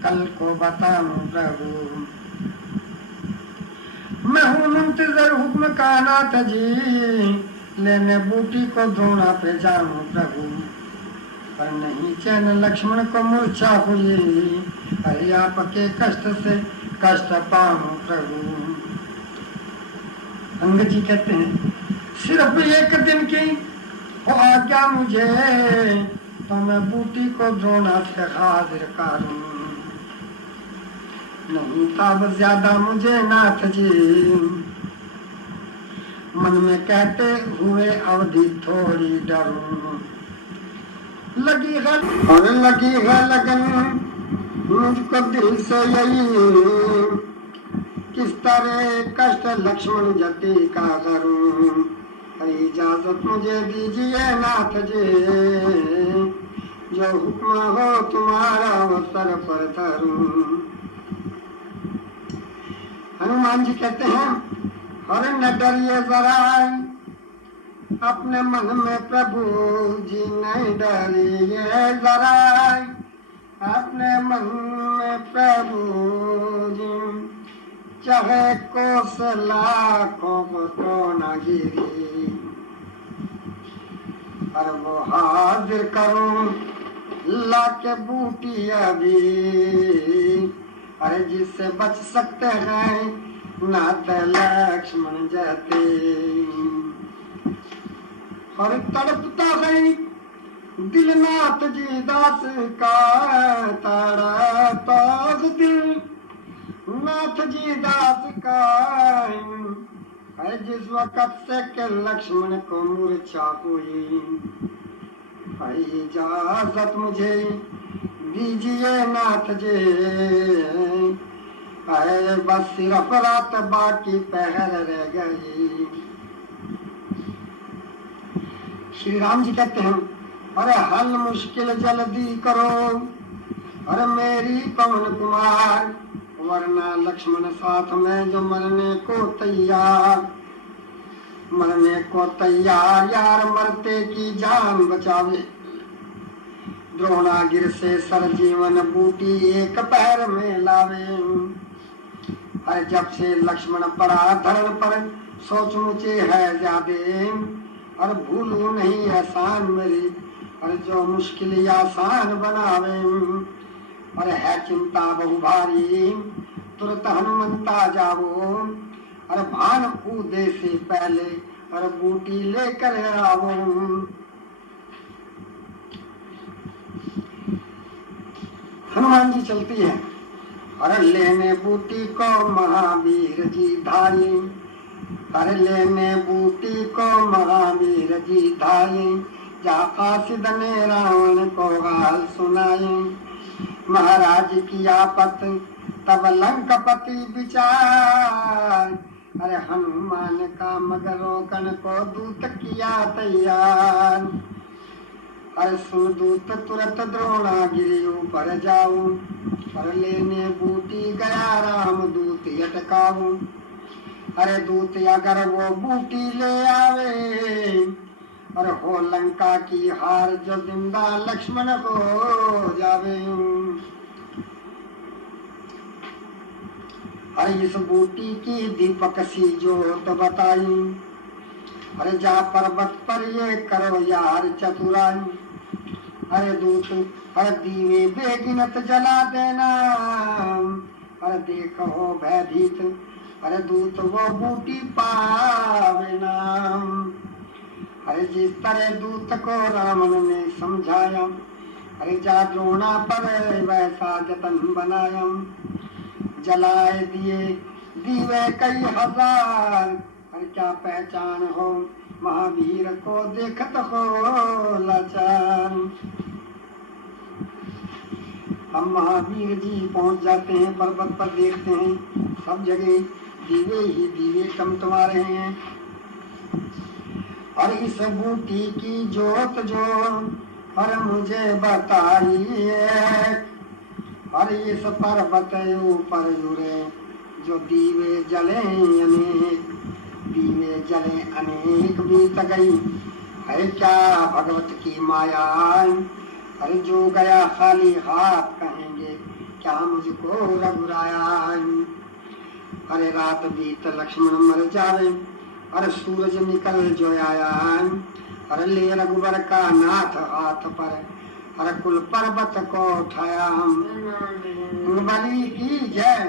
कल को बताऊं प्रभु। मैं हूँ मुंतजर हुक्म का नाथ जी, लेने बूटी को द्रोणा पे जाऊं प्रभु, पर नहीं चैन लक्ष्मण को मूर्छा हुई, अरे आपके कष्ट से कष्ट पाऊं प्रभु। अंगद जी कहते हैं सिर्फ 1 दिन की हो आज्ञा मुझे तो मैं बूटी को द्रोणा से हाजिर करूं, नहीं ताब ज्यादा मुझे नाथ जी। मन में कहते हुए अवधि थोड़ी डरूं, लगी है लगन मुझको दिल से यही, किस तरह कष्ट लक्ष्मण जति का करूं, इजाजत मुझे दीजिए नाथ जी, जो हुक्म हो तुम्हारा वो सर पर धरूं। हनुमान जी कहते हैं अरे न डरिए जरा अपने मन में प्रभु जी, नहीं डरिए जरा अपने मन में प्रभु जी, चाहे कोस लाखों को तो न गिरी, पर वो हाजिर करूं लाके बूटी अभी, अरे जिससे बच सकते हैं नाथ लक्ष्मण जते, और तड़पता है दिल नाथ जी दास का, तड़पता दिल नाथ जी दास का, है जिस वक़्त से के लक्ष्मण को मूर्छा हुई, इजाजत मुझे दीजिए नाथ जी, है बस सिर्फ रात बाकी पहर रह गई। श्री राम जी कहते हैं अरे हल मुश्किल जल्दी करो, अरे मेरी पवन कुमार, वरना लक्ष्मण साथ में जो मरने को तैयार यार, मरते की जान बचावे, द्रोणागिर से सर जीवन बूटी एक पैर में लावे, अरे जब से लक्ष्मण पड़ा धरण पर सोच मुझे है ज्यादे, और भूलू नहीं आसान मेरी, और जो मुश्किल आसान बनावे, और है चिंता बहु भारी तुरंत हनुमंता जावो, और भान कूदे से पहले और बूटी लेकर आवो। हनुमान जी चलती है और लेने बूटी को महावीर जी धाये, अरे लेने बूटी को महावीर जी धाये, जा कासिद ने रावण को गाल सुनाए, महाराज की आपत तब लंकापति विचार, अरे हनुमान का मगर रोकन को दूत किया तैयार, अरे सुन दूत तुरंत द्रोणागिरि ऊपर जाऊं, पर लेने बूटी गया राम दूत अटकाऊं, अरे दूत अगर वो बूटी ले आवे, और हो लंका की हार जो जिंदा लक्ष्मण हो जावे, अरे इस बूटी की दीपक सी जोत बताई, अरे जा पर्वत पर ये करो यार चतुराई, अरे दूत अरे दीवे बेगिनत जला देना, अरे देखो भयभीत अरे दूत वो बूटी पावे ना, अरे जिस तरह दूत को रावण ने समझाया, अरे जा द्रोणा पर वैसा जतन बनाया, जलाए दिए दीवे कई हजार, अरे क्या पहचान हो महावीर को देखत हो लाचार। हम महावीर जी पहुंच जाते हैं पर्वत पर, देखते हैं सब जगह दीवे ही दीवे चमकवा रहे हैं, और इस बूटी की जोत जो और मुझे बताइए, और इस पर्वत ऊपर जुड़े जो दीवे जले अनेक, दीवे जले अनेक बीत गई है क्या भगवत की माया। अरे जो गया खाली हाथ कहेंगे क्या मुझको रघुराया। अरे रात बीत लक्ष्मण मर जावे, अरे सूरज निकल जो आया। अरे ले रघुबर का नाथ हाथ पर, अरे कुल पर्वत को उठाया। बलि की जय,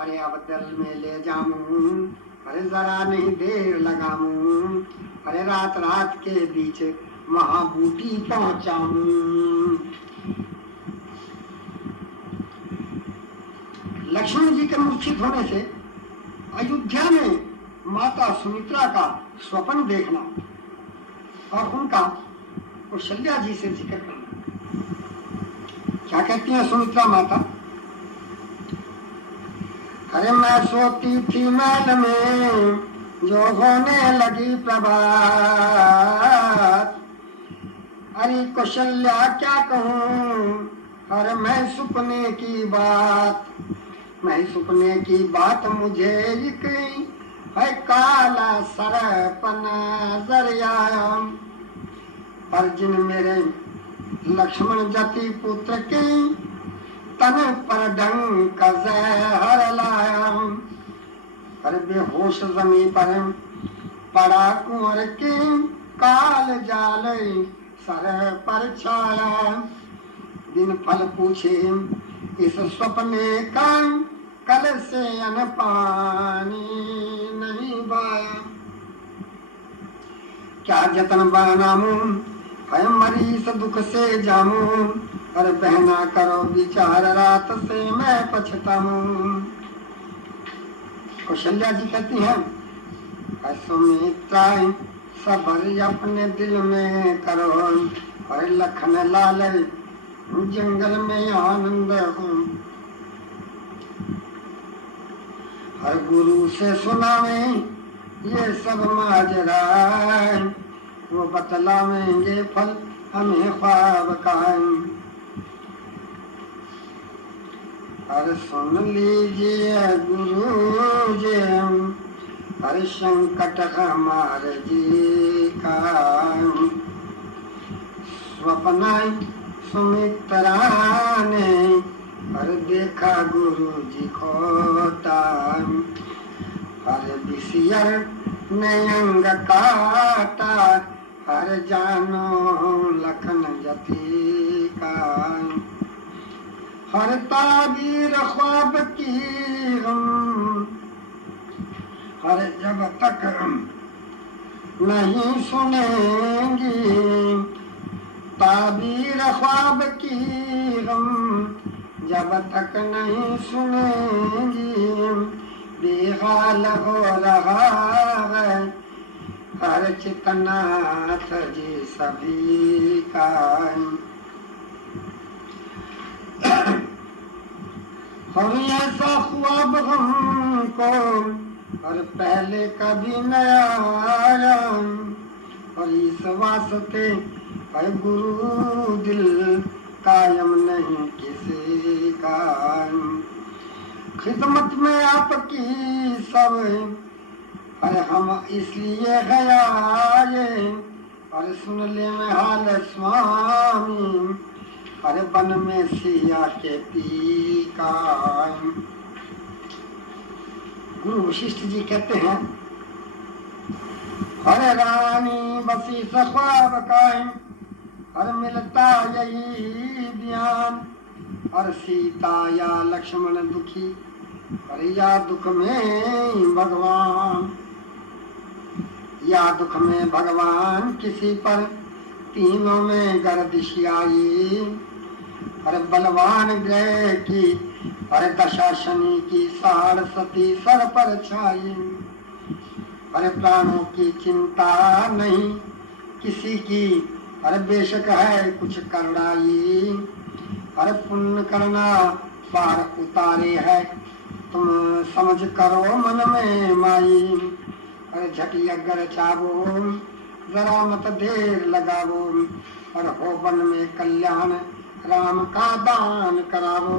अरे अब दल में ले जाऊं, अरे जरा नहीं देर लगाऊं, अरे रात रात के बीच महाबूटी पहुंचाऊं। लक्ष्मण जी के मूर्छित होने से अयोध्या में माता सुमित्रा का स्वप्न देखना और उनका कौशल्या जी से जिक्र करना। क्या कहती है सुमित्रा माता? अरे मैं सोती थी महल में जो होने लगी प्रभात, अरे कौशल्या क्या कहूँ, अरे मैं सपने की बात, मैं सपने की बात मुझे एक है काला सरपन जरिया। पर जिन मेरे लक्ष्मण जति पुत्र के तन पर डंक जहर लाया। अरे बेहोश जमी पर पड़ा कुंवर के काल जाल सर पर छाया। दिन फल पूछे इस स्वप्ने का, कल से अन पानी नहीं बाया। क्या जतन बनाऊं है मरीज दुख से जाऊं, अरे बहना करो विचार रात से मैं पछताऊं। कौशल्या जी कहती है सुमित्रा सबर अपने दिल में करो, अरे लखन लाल जंगल में आनंद हूँ। हर गुरु से सुनावे ये सब माजरा, वो बतलावेंगे फल हमें ख्वाब का। अरे सुन लीजिए गुरु जी, हर संकट हमारे जी का। स्वप्न सुमित्रा ने हर देखा गुरु जी खोटा, हर विषयर ने अंग काटा, हर जानो लखन जति का। हर ताबीर ख्वाब की हम, हर जब तक नहीं सुनेंगी, ताबीर ख्वाब की हम जब तक नहीं सुनेंगी, बेहाल हो रहा है हर चितनाथ जी सभी का। हम ऐसा ख्वाब हमको और पहले कभी न आया, और इस वास्ते है गुरु दिल कायम नहीं किसी का। खिदमत में आपकी सब अरे हम इसलिए है आए, और सुन ले में हाल स्वामी, अरे वन में सिया के पी का। गुरु वशिष्ठ जी कहते हैं हरे रानी बसी ख्वाब कायम, हर मिलता यही बयान, और सीता या लक्ष्मण दुखी, और या दुख में भगवान, या दुख में भगवान किसी पर तीनों में गर्दिश आई। अरे बलवान ग्रह की अरे दशा शनि की साड़ सती सर पर छाई। अरे प्राणों की चिंता नहीं किसी की, अरे बेशक है कुछ करड़ाई। अरे पुण्य करना पार उतारे है तुम समझ करो मन में माई। अरे झटिया गर चावो जरा मत देर लगावो, और हो वन में कल्याण राम का दान करावो।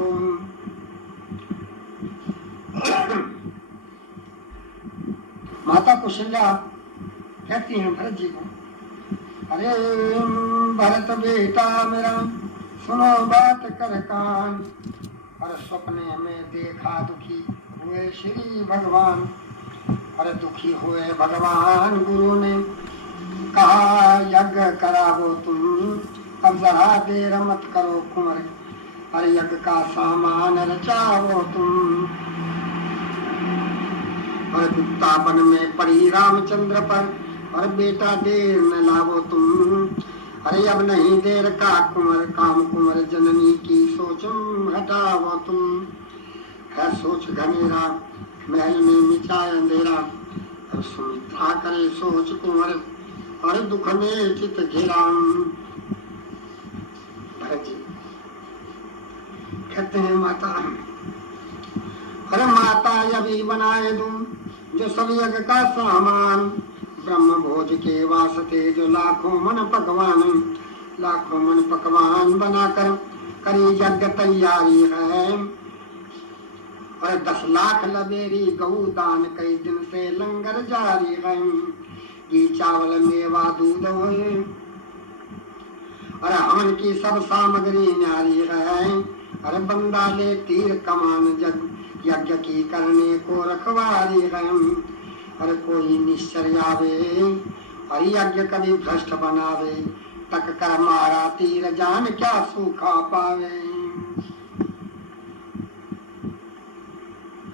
माता कौशल्या कहती हैं भरत जी को, अरे भरत बेटा मेरा सुनो बात कर कान, और सपने में देखा दुखी हुए श्री भगवान। अरे दुखी हुए भगवान, गुरु ने कहा यज्ञ करावो तुम, अब जरा देर मत करो कुंवर, अरे यज्ञ का सामान रचावो तुम। और कुत्ता वन में पड़ी रामचंद्र पर, और बेटा देर न लावो तुम, अरे अब नहीं देर का कुंवर, काम कुंवर जननी की सोच हटावो तुम। है सोच घनेरा महल में मिटाए अंधेरा, और सुमित्रा करे सोच कुंवर, और दुख में चित घेरा। भरत जी कहते हैं माता, अरे माता अभी बनाए दूं जो सब यज्ञ का सामान, ब्रह्म भोज के वास्ते जो लाखों मन पकवान, लाखों मन पकवान बनाकर करी यज्ञ तैयारी है। और 10 लाख लबेरी गऊ दान कई दिन से लंगर जारी है, घी चावल मेवा दूध होए, और हवन की सब सामग्री न्यारी है। अरे बंदा ले तीर कमान जग यज्ञ की करने को रखवारी है। अरे कोई निश्चर आवे और यज्ञ कभी भ्रष्ट बनावे, तक कर मारा तीर जान क्या सूखा पावे।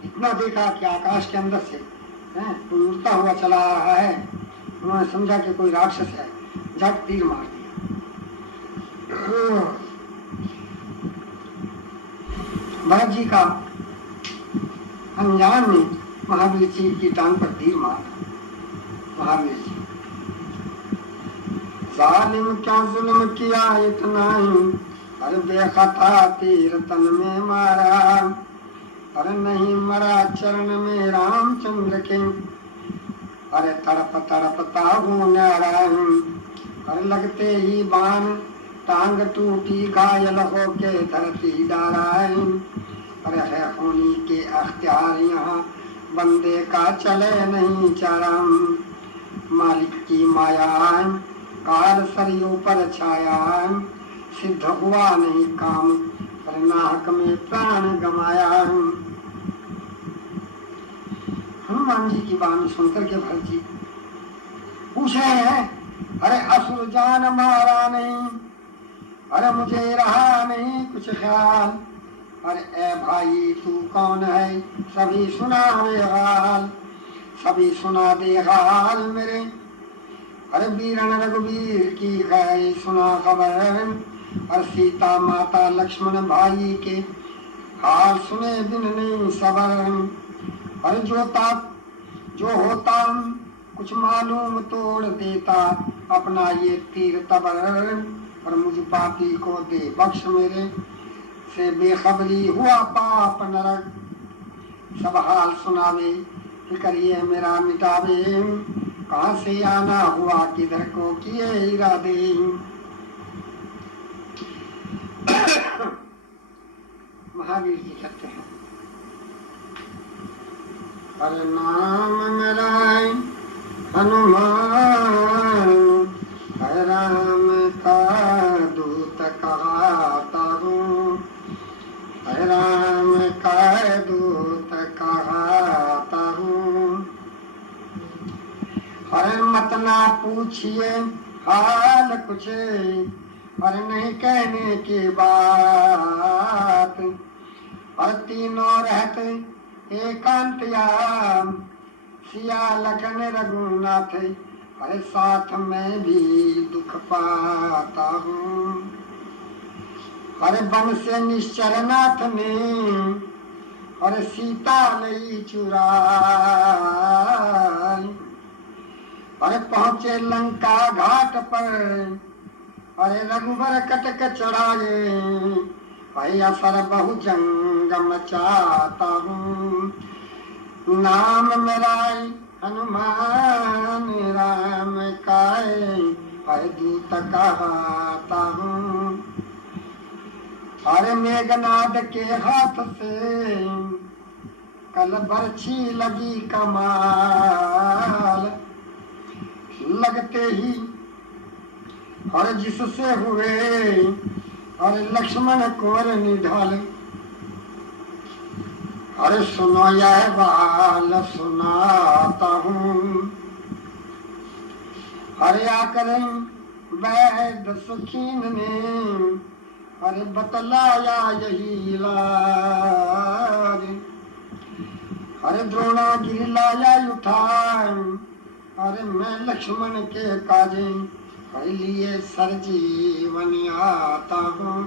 इतना देखा कि आकाश के अंदर से कोई उड़ता हुआ चला आ रहा है, उन्होंने समझा कि कोई राक्षस है, झट तीर मार दिया। भरत जी का अनजान में महावीर जी की टांग पर तीर मारा। महावीर जी जालिम क्या जुल्म किया इतना ही, अरे बेखता तीर तन में मारा। अरे नहीं मरा चरण में रामचंद्र के, अरे तड़प तड़पता हूँ नारायण। अरे लगते ही बाण टांग टूटी घायल हो के धरती डारायण। अरे है होनी के अख्तियार यहाँ बंदे का चले नहीं चरम, मालिक की माया काल सरयू पर छाया। सिद्ध हुआ नहीं काम पर नाहक में प्राण गमाया। हनुमान जी की वाणी सुनकर के भरत जी पूछे हैं, अरे असुर जान मारा नहीं, अरे मुझे रहा नहीं कुछ ख्याल। अरे ए भाई तू कौन है, सभी सुना दे हाल, सभी सुना दे हाल मेरे। अरे वीरण रघुवीर की है सुना खबर, और सीता माता लक्ष्मण भाई के हाल सुने बिन नहीं सबर। अरे जो होता कुछ मालूम तोड़ देता, अपना ये तीर तबर। और मुझ पापी को दे बख्श मेरे से बेखबरी हुआ पाप नरक। सब हाल सुनावे फिकर ये मेरा मिटावे, कहाँ से आना हुआ किधर को किए इरादे। महावीर जी कहते हैं, अरे नाम मेरा हनुमान, है राम का दूत कहता हूँ, है राम का दूत कहता हूँ। अरे मत ना पूछिए हाल कुछ, अरे नहीं कहने की बात। और तीनों रहते एकांत याम, सिया लखन रघुनाथ, अरे साथ में भी दुख पाता हूँ। अरे वन से निश्चर नाथ ने, अरे सीता लई चुराई। अरे पहुँचे लंका घाट पर, अरे रघुबर कटक चढ़ाए। भाई असर बहु जंग मचाता हूँ, नाम मेरा हनुमान राम काय हर दूत कहता हूँ। अरे मेघनाद के हाथ से कल बरछी लगी कमाल, लगते ही और जिससे हुए और लक्ष्मण कुंवर निढाल। अरे सुनो यह बाल सुनाता हूँ, अरे आकर वैद सुखीन ने अरे बतलाया यही इलाज। अरे द्रोणागिरि लाया उठाए, अरे मैं लक्ष्मण के काजे लिए सर जीवन आता हूँ,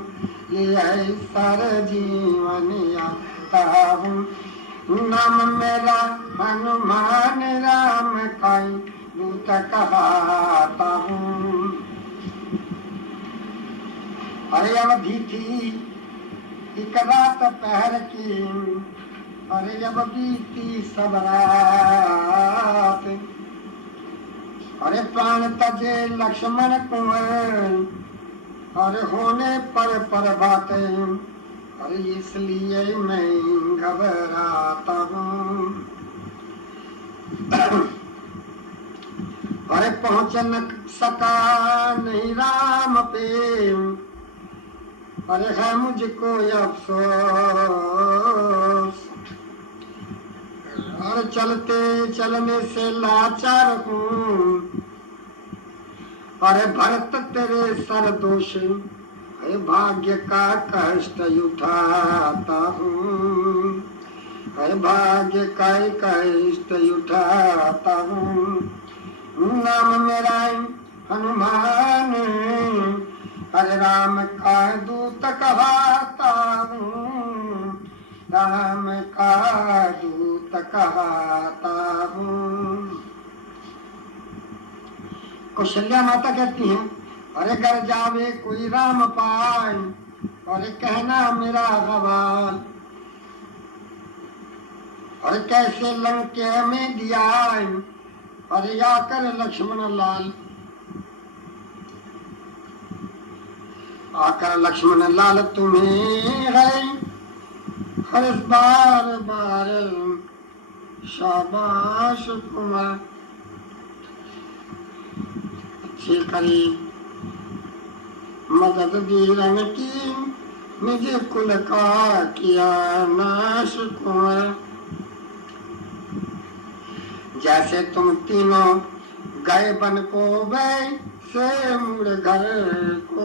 लिए सर जीवन आता हूँ। नाम मेरा हनुमान राम काई दूत कहता हूँ। अरे अवधि थी एक रात पहर की, अरे अब बीती सब रात। अरे प्राण तजे लक्ष्मण कुंवर, अरे होने पर बातें, अरे इसलिए मैं घबराता हूँ। अरे पहुँच न सका नहीं राम पे, अरे है मुझको अफसोस। और चलते चलने से लाचार हूँ, अरे भरत तेरे सर दोष, अरे भाग्य का कष्ट उठाता हूँ, अरे भाग्य का कष्ट उठाता हूँ। नाम मेरा हनुमान, अरे राम का दूत कहता हूँ, राम का दूत कहता हूँ। कौशल्या माता कहती हैं, अरे घर जावे कोई राम पाए, अरे कहना मेरा सवाल। अरे कैसे लंके में दिया, अरे आकर लक्ष्मण लाल। आकर लक्ष्मण लाल तुम्हें है हर बार बार शाबाश कुमार। अच्छी करी मदद वीरन की, मुझे कुल का किया नाश कुमार। जैसे तुम तीनों गए बन को वैसे मुड़ घर को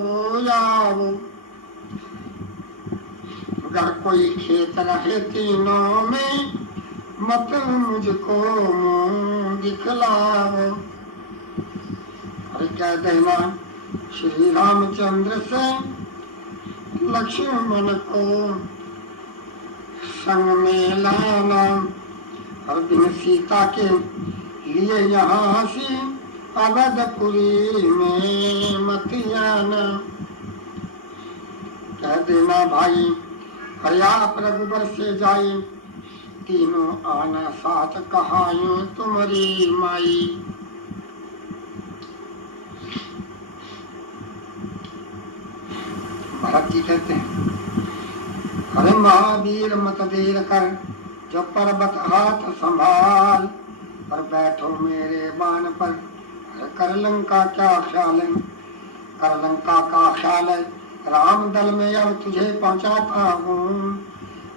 आओ। अगर कोई खेत रहे तीनों में, मत मुझको मुंह दिखलाओ। अरे कह देना श्री रामचंद्र से लक्ष्मण को संग में लाना। हर दिन सीता के लिए यहाँ से अवधपुरी में मत आना। कह देना भाई अरे आप रघुबर से जाई, तीनों आना साथ कहायो तुम्हारी माई। भरत जी कहते हैं, अरे महावीर मत देर कर, जो पर्वत हाथ संभाल, पर बैठो मेरे बाण पर। कर लंका क्या ख्याल है, कर लंका का ख्याल है, राम दल में अब तुझे पहुंचाता हूँ।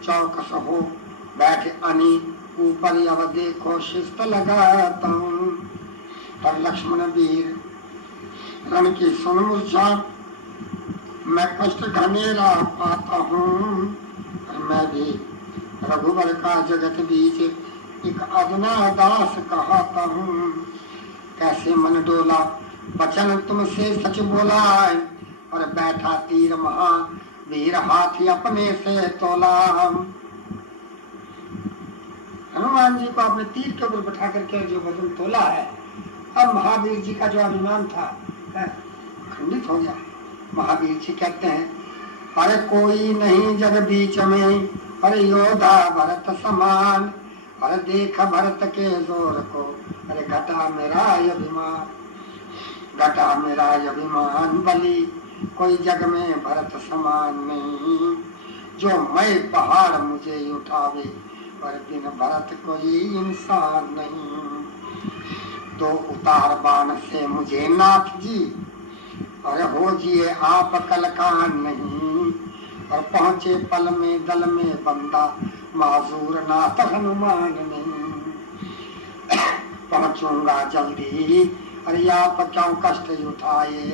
चौकस हो बैठे अनी ऊपर, अब देखो शिस्त लगाता हूँ। पर लक्ष्मण वीर रण की सुन मूर्छा, मैं कष्ट घनेरा पाता हूँ। मैं भी रघुबर का जगत बीच एक अदना दास कहता हूँ। कैसे मन डोला वचन तुमसे सच बोला, और बैठा तीर महावीर हाथी अपने से तोला। हनुमान जी को अपने तीर के ऊपर बैठा करके जो वचन तोला है, अब महावीर जी का जो अभिमान था खंडित हो गया। महावीर जी कहते हैं, अरे कोई नहीं जग बीच में, अरे योधा भरत समान। अरे देख भरत के जोर को, अरे घटा मेरा अभिमान, घटा मेरा अभिमान बलि, कोई जग में भरत समान नहीं। जो मैं पहाड़ मुझे उठावे, पर बिन भरत कोई इंसान नहीं। तो उतार बाण से मुझे नाथ जी, और हो जिए आप कलकान नहीं। और पहुंचे पल में दल में बंदा, माजूर नाथ हनुमान नहीं। पहुंचूंगा जल्दी, अरे आप क्यों कष्ट उठाए।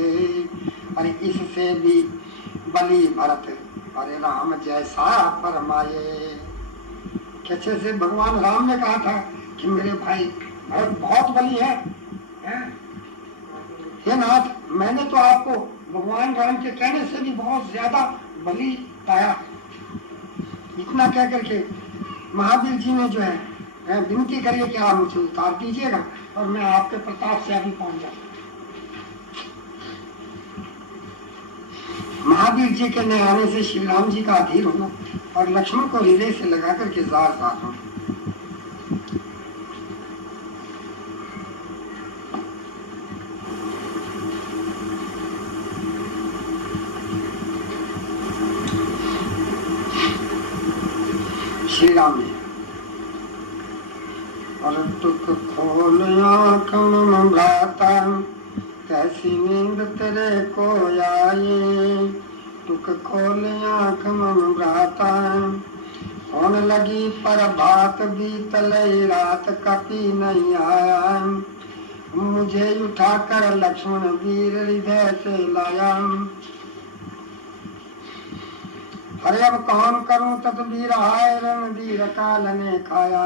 अरे इससे भी बलि भरत, अरे राम जैसा फरमाए। कैसे से भगवान राम ने कहा था कि मेरे भाई भरत बहुत बलि है। हे नाथ, मैंने तो आपको भगवान राम के कहने से भी बहुत ज्यादा बलि पाया। इतना कह करके महावीर जी ने जो है विनती करिए कि आप मुझे उतार दीजिएगा और मैं आपके प्रताप से अभी पहुंच जाऊं। महावीर जी के नए आने से श्री राम जी का अधीर होना और लक्ष्मण को हृदय से लगा करके जार जार होना। श्री राम जी, और दुख खोल आँख मम भ्राता, कैसी नींद तेरे को आए। दुख खोल आँख मम भ्राता, होने लगी पर भात बीतलई रात, कपी नहीं आया। मुझे उठाकर लक्ष्मण वीर हृदय से लाया। अरे अब कौन करूं तदबीर, आए रणधीर काल ने खाया।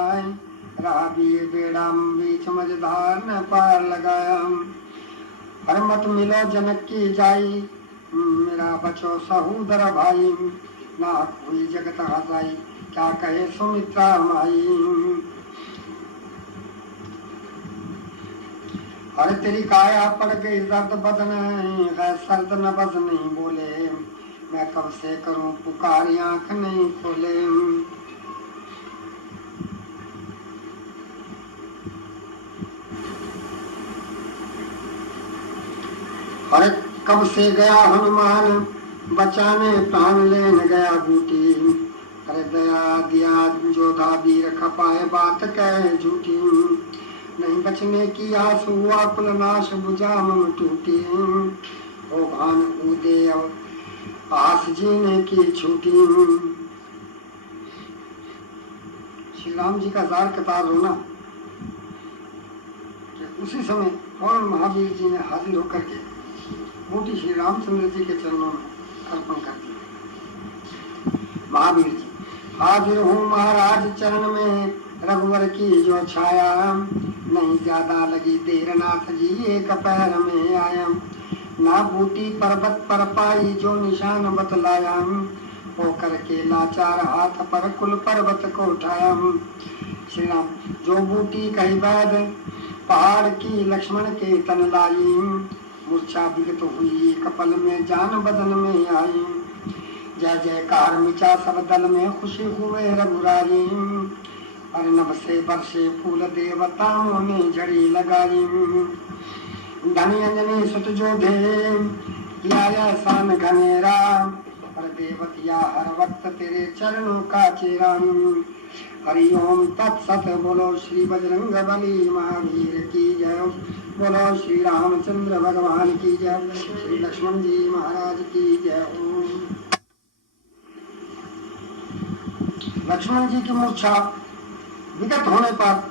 राबीर बेड़ा बीच मझधार न पार लगाया। हर मत मिलो जनक की जाई, मेरा बचो सहोदर भाई। ना हुई जगत हसाई, क्या कहे सुमित्रा माई। अरे तेरी काया पड़ गई दर्द बदन, सर्द न बस नहीं बोले। मैं कब से करूं पुकारी, आंख नहीं खोले। अरे कब से गया हनुमान, बचाने प्राण लेने गया बूटी। अरे दया दिया जोधा वीर, खपाए बात कहे झूठी। नहीं बचने की आस, हुआ कुल नाश, बुझा मम टूटी। ओ भान उदय आस जीने की छूटी। श्री राम जी का जार कतार रोना, उसी समय फौरन महावीर जी ने हाजिर होकर के बूटी श्री रामचंद्र जी के चरणों में अर्पण कर दी। महावीर जी, हाजिर हूँ महाराज चरण में, रघुवर की जो छाया। नहीं ज्यादा लगी देर नाथ जी, एक पैर में आया। ना बूटी पर्वत पर पाई, जो निशान बतलाया। होकर के लाचार हाथ पर कुल पर्वत को उठाया। श्री राम, जो बूटी कही बैद, पहाड़ की लक्ष्मण के तन लाई। मूर्छा विगत हुई कपल में, जान बदन में आई। जय जयकार मिचा सब दल में, खुशी हुए रघुराई। अर्नब से बरसे फूल, देवताओं ने झड़ी लगाई। धनी अंजनी सुत जोधे, किया सान घनेरा। पर देवतिया हर वक्त तेरे चरणों का चेरा। हरिओम तत्सत, बोलो श्री बजरंग बली महावीर की जय। बोलो श्री रामचंद्र भगवान की जय। श्री लक्ष्मण जी महाराज की जय। लक्ष्मण जी की मूर्छा विगत होने पर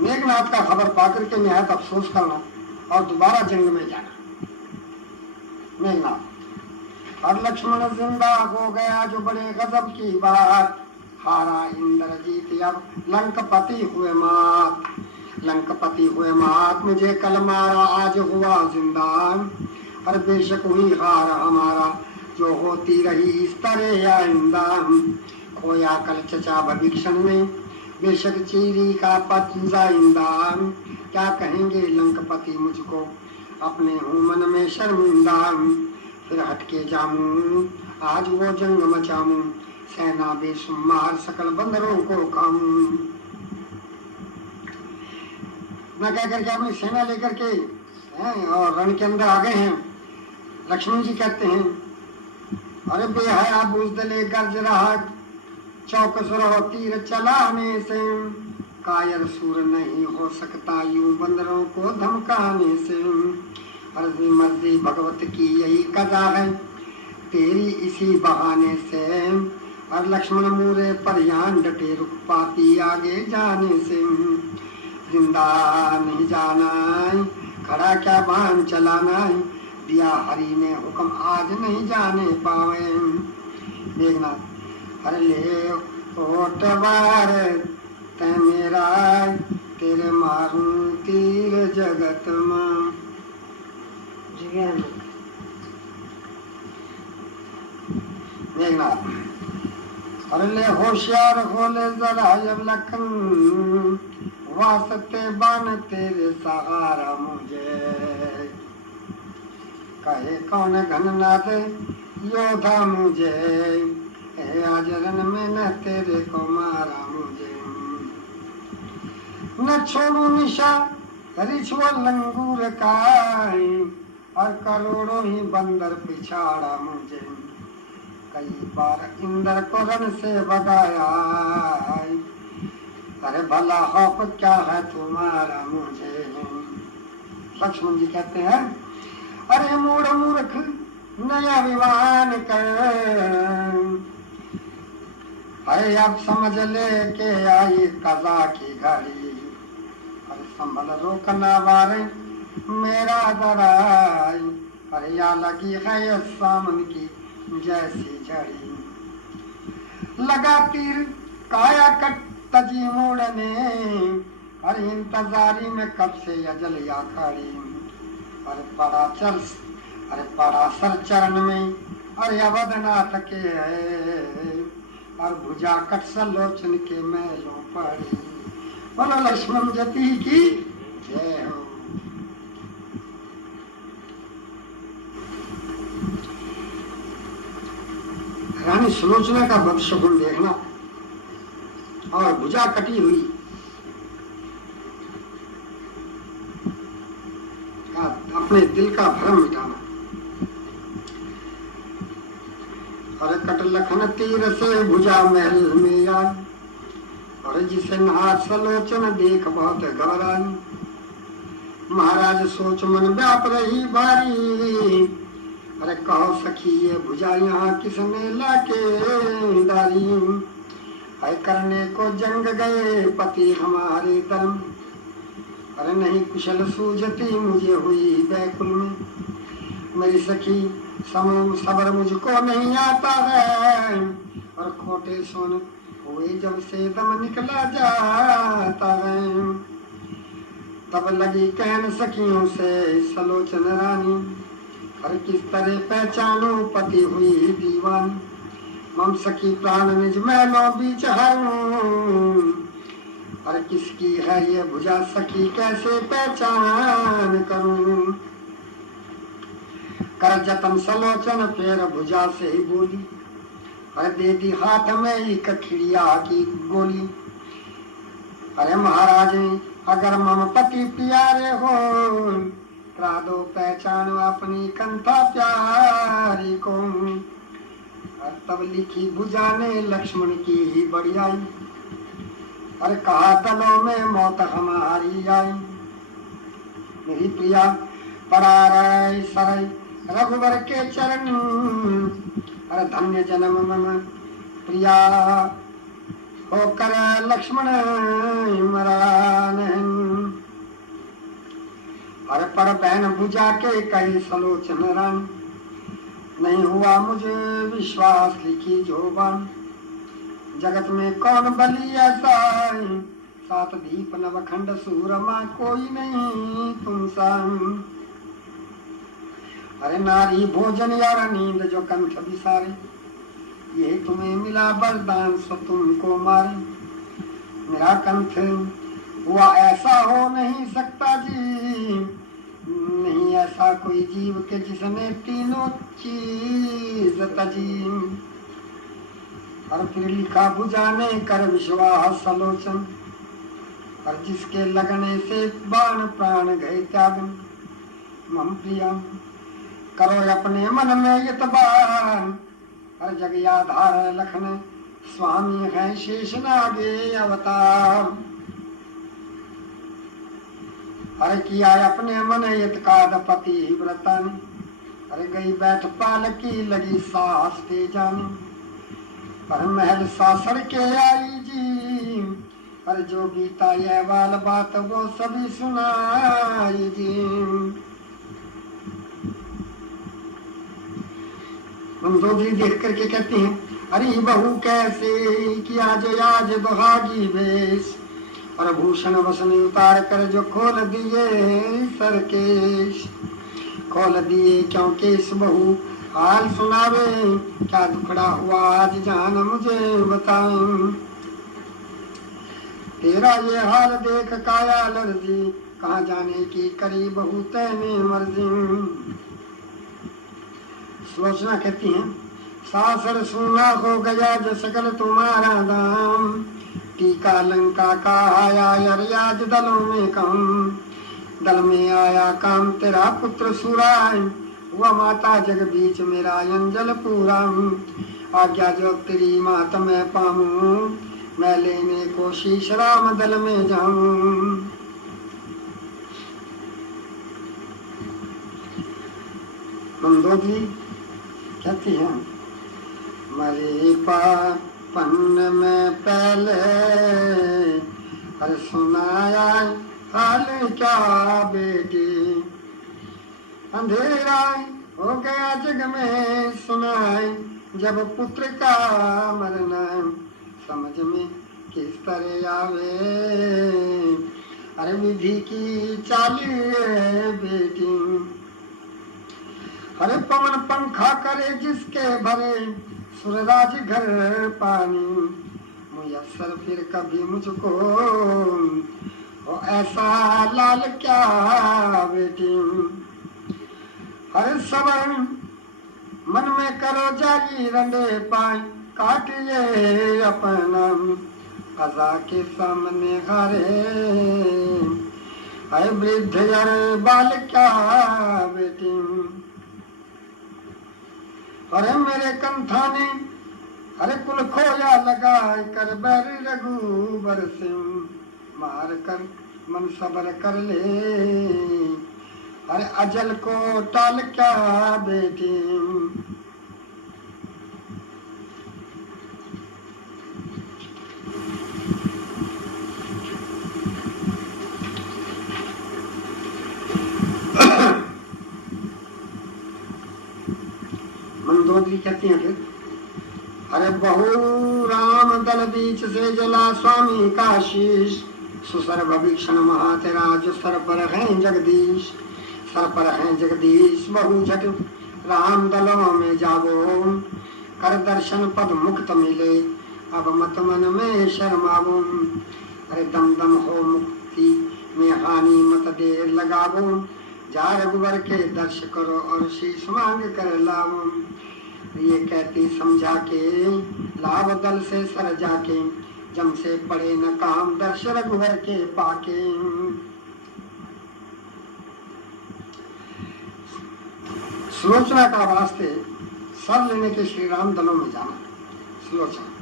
मेघनाथ का खबर पाकर के निहायत अफसोस करना और दोबारा जंग में जाना। मेघनाथ, और लक्ष्मण जिंदा हो गया जो बड़े गजब की बात। हारा इंद्रजीत, अब लंकपति हुए मात। लंकपति हुए मात, मुझे कल मारा आज हुआ जिंदा। और बेशक हुई हार हमारा, जो होती रही इस तरह आइंदा। खोया कल चचा भविष्ण में, बेशक चीरी का पंजा इंदा। क्या कहेंगे लंकपति मुझको, अपने हूँ मन में शर्मिंदा। फिर हटके जाऊं आज वो जंग मचाऊं, सेना बेशुमार सकल बंदरों को खाऊं। इतना कह करके अपनी सेना लेकर के और रण के अंदर आ गए हैं। लक्ष्मण जी कहते हैं, अरे बेहया बुजदले गर्ज रहा, चौकस रहो तीर चलाने से, कायर सूर नहीं हो सकता यूं बंदरों को धमकाने से। अर्जी मर्जी भगवत की यही कदा है, तेरी इसी बहाने से। और लक्ष्मण मूरे पर यान डटे, रुक पाती आगे जाने से। जिंदा नहीं जाना, खड़ा क्या बाण चलाना, दिया हरि ने हुक्म आज नहीं जाने पावे। देखना, हर ले ओटवार ते मेरा, तेरे मारूं तीर जगत में। देखना, अरे ले होशियार होले जरा जब लखन, वास्ते बान तेरे सहारा मुझे। कहे कौन घननाथ योद्धा मुझे, आज रण में न तेरे को मारा मुझे। न छोड़ू निशा रिछुआ लंगूर का, और करोड़ों ही बंदर पिछाड़ा मुझे। कई बार इंद्र को रण से भगाया, अरे भला खौफ क्या है तुम्हारा मुझे। लक्ष्मण जी कहते हैं, अरे मूढ़ मूर्ख नया विमान कर, अरे अब समझ ले के आई कजा की घड़ी। अरे संभल रोकना वारे मेरा दराई, अरे या लगी है सामन की जैसी झड़ी। लगा तीर काया कट तजी मोड़ने, अरे इंतजारी में कब से अजल या खड़ी। अरे पड़ा सर चरण में, अरे अवधनाथ के है, और भुजा कट सलोचन के मैलों पड़ी। बोलो लक्ष्मण जति की जय हो। रानी सुलोचना का भविष्य गुण देखना, और भुजा कटी हुई अपने दिल का भ्रम मिटाना। और कट लखन तीर से भुजा महल में आई, और जिसे नाथ सलोचन देख बहुत घबराई। महाराज सोच मन व्याप रही भारी, अरे कहो सखी ये भुजा यहाँ किसने लाके डाली। है करने को जंग गए पति हमारे दल, अरे नहीं कुशल सूझती मुझे हुई बैकुल में। मेरी सखी सबर मुझको नहीं आता है, और खोटे सोन हुए जब से दम निकला जाता है। तब लगी कहन सखियों से सलोचन रानी, और किस तरह पहचानू पति हुई दीवानी। मम सखी प्राण निज मैलों बीच हरूं, और किसकी है ये भुजा सखी कैसे पहचान करूं। कर जतन सलोचन फिर भुजा से ही बोली, अरे दे दी हाथ में एक खिड़िया की गोली। अरे महाराज अगर मम पति प्यारे हो, करा दो पहचान अपनी कंथा प्यारी को। तब लिखी भुजा ने लक्ष्मण की ही बढ़ियाई, अरे कहा तलों में मौत हमारी आई। मेरी प्रिया पड़ा रहे सरई रघुवर के चरण, अरे धन्य जन्म मम प्रिया होकर लक्ष्मण मरान। अरे पर बहन भुजा के कई सलोचन रानी, नहीं हुआ मुझे विश्वास लिखी जोबान। जगत में कौन बली ऐसा, सात दीप नवखंड सूरमा कोई नहीं तुम सा। अरे नारी भोजन यार नींद जो कंठ बिसारे, यही तुम्हें मिला वरदान सो तुमको मारे। मेरा कंठ हुआ ऐसा हो नहीं सकता जी, नहीं ऐसा कोई जीव के जिसने तीनों चीज तजी। और फिर लिखा भुजा ने कर विश्वास सलोचन, और जिसके लगने से बाण प्राण गए त्याग मम प्रिया करो अपने मन में इतबार हर जग आधार लखन स्वामी है शेष नागे अवतार हर किया अपने मन यतकादपति व्रतन हर गई बैठ पालकी लगी साहस ते जानी पर महल सासर के आई जी पर जो बीता यह वाल बात वो सभी सुनाई जी मंदोदरी देख करके कहते हैं अरे बहू कैसे किया जो आज दुहागी वेश और भूषण वसन उतार कर जो खोल दिए सरकेश खोल दिए क्योंकि इस बहू हाल सुनावे क्या दुखड़ा हुआ आज जान मुझे बताएं तेरा ये हाल देख काया लर्जी कहाँ जाने की करी बहू तैने मर्जी सोचना कहती हैं सासर सुना हो गया जो सकल तुम्हारा दाम टीका लंका का आया यरयाज दलों में कम दल में आया काम तेरा पुत्र सुराय हुआ माता जग बीच मेरा अंजल पूरा आज्ञा जो तेरी मात मैं पाऊं मैं लेने को शीश राम दल में जाऊं मंदोदरी कहती है मरे पापन में पहले हर सुनाया हाल क्या बेटी अंधेरा हो गया जग में सुनाए जब पुत्र का मरना समझ में किस तरह आवे अरे विधि की चाली बेटी हरे पवन पंखा करे जिसके भरे सुरराज घर पानी मुयस्सर फिर कभी मुझको ओ ऐसा लाल क्या बेटी हर सबर मन में करो जागी रंडे पाए काटिए अपना कजा के सामने हरे है वृद्ध यार बाल क्या बेटी अरे मेरे कंथाने अरे कुल खोया लगा कर बैर रघुबर सिंह मार कर मन सबर कर ले अरे अजल को टाल क्या बेटी मंदोदरी कहती हैं फिर अरे बहु राम दल बीच से जला स्वामी का शीश सुसर भीषण महातेरा जो सर पर है जगदीश सर पर है जगदीश बहु झट राम दलों में जागो कर दर्शन पद मुक्त मिले अब मत मन में शर्मावो अरे दम दम हो मुक्ति में हानि मत देर लगावो जा रघुवर के दर्श करो और शीश मांग कर लाओ ये कहती समझा के लाभ दल से सर जाके जम से पड़े न काम दर्श रघुवर के पाके सुलोचना का वास्ते सर लेने के श्री राम दलों में जाना सुलोचना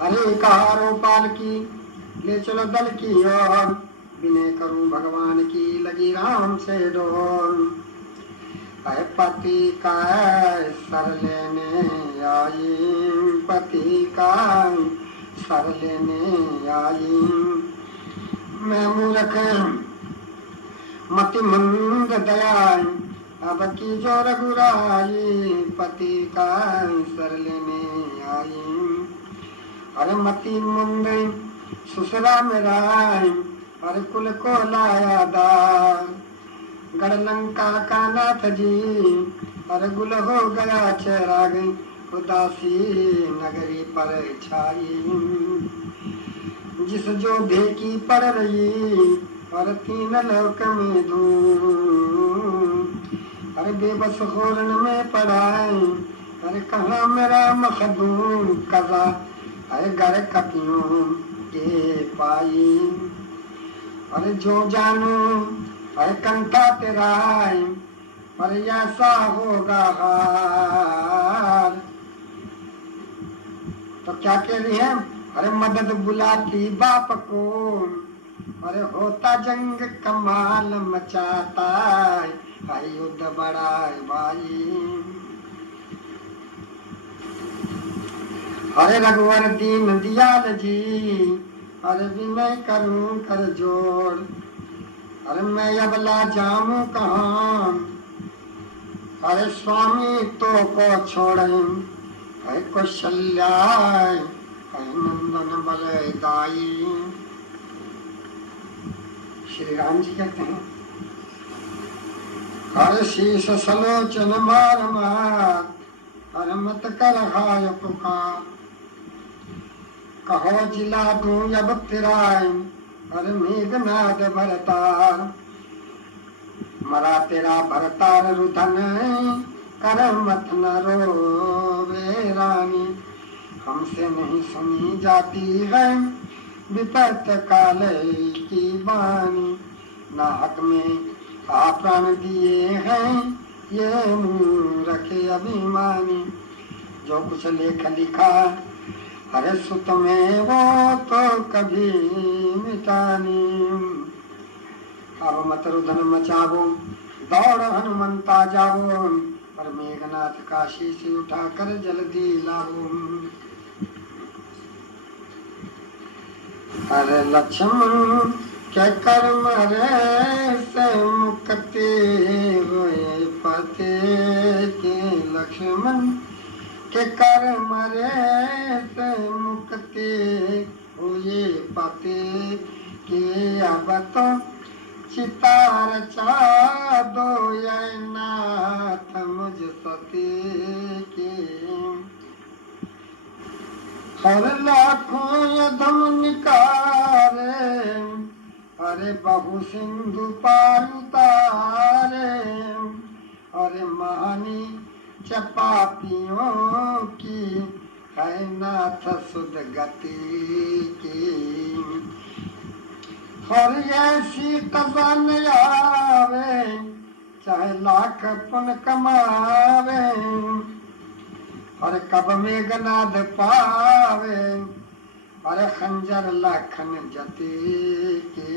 अरे कहारो पाल की ले चलो दल की और विनय करूं भगवान की लगी राम से डोर पति का सर लेने आई पति का सर लेने आई मैं मूर्ख मति मंद दया अब की जो रघुराई पति का सर लेने आई अरे मति मंद ससुरा मेरा अरे कुल को लाया दार गढ़लंका का नाथ जी अरे गुल हो गया चेहरा गई उदासी नगरी पर छाई जिस जो की पड़ रही और तीन लोक में धूम अरे बेबस होरन में पढ़ाए अरे कहाँ मेरा मखदूम कजा अरे घर कपियों के पाई। अरे जो जानू अरे कंठा तेरा अरे ऐसा होगा हाल। तो क्या कह रही है? अरे मदद बुलाती बाप को, अरे होता जंग कमाल मचाता है युद्ध बड़ा है भाई। अरे रघुवर दीन दयाल जी, अरे विनय करूं कर जोड़, अरे मैं अबला जाऊं कहाँ, अरे स्वामी तो को छोड़े, अरे कौशल्या अरे नंदन बलदाई। श्री राम जी कहते हैं अरे शीश सलोचन मार मार, अरे मत कर हाय पुकार, कहो जिला दूं अब फिराए, अरे मेघनाद भरतार। मरा तेरा भरतार रुधन कर मत न रोवे रानी, हमसे नहीं सुनी जाती है विपत काल की बानी। नाहक में आ प्राण दिए हैं ये मूर्ख अभिमानी, जो कुछ लेख लिखा अरे सुत में वो तो कभी मिटानी। अब मत रुदन मचावो दौड़ हनुमंता जावो, पर मेघनाथ काशी से उठाकर जल्दी लावो। अरे लक्ष्मण के कर्म रे से मुक्ति हुए पते के, लक्ष्मण के कर्म रे से मुक्ति हुए पते के। अब तो चितार चा दो ये नाथ मुझ सती के, हर लाखों यदम निकारे, अरे बहु सिंधु पार उतारे, अरे महानी चपापियों की है नाथ सुध गति की। और ऐसी कज़ा न आवे चाहे लाख पुन कमावे, और कब मेघनाद पावे अरे खंजर लाखन जती की।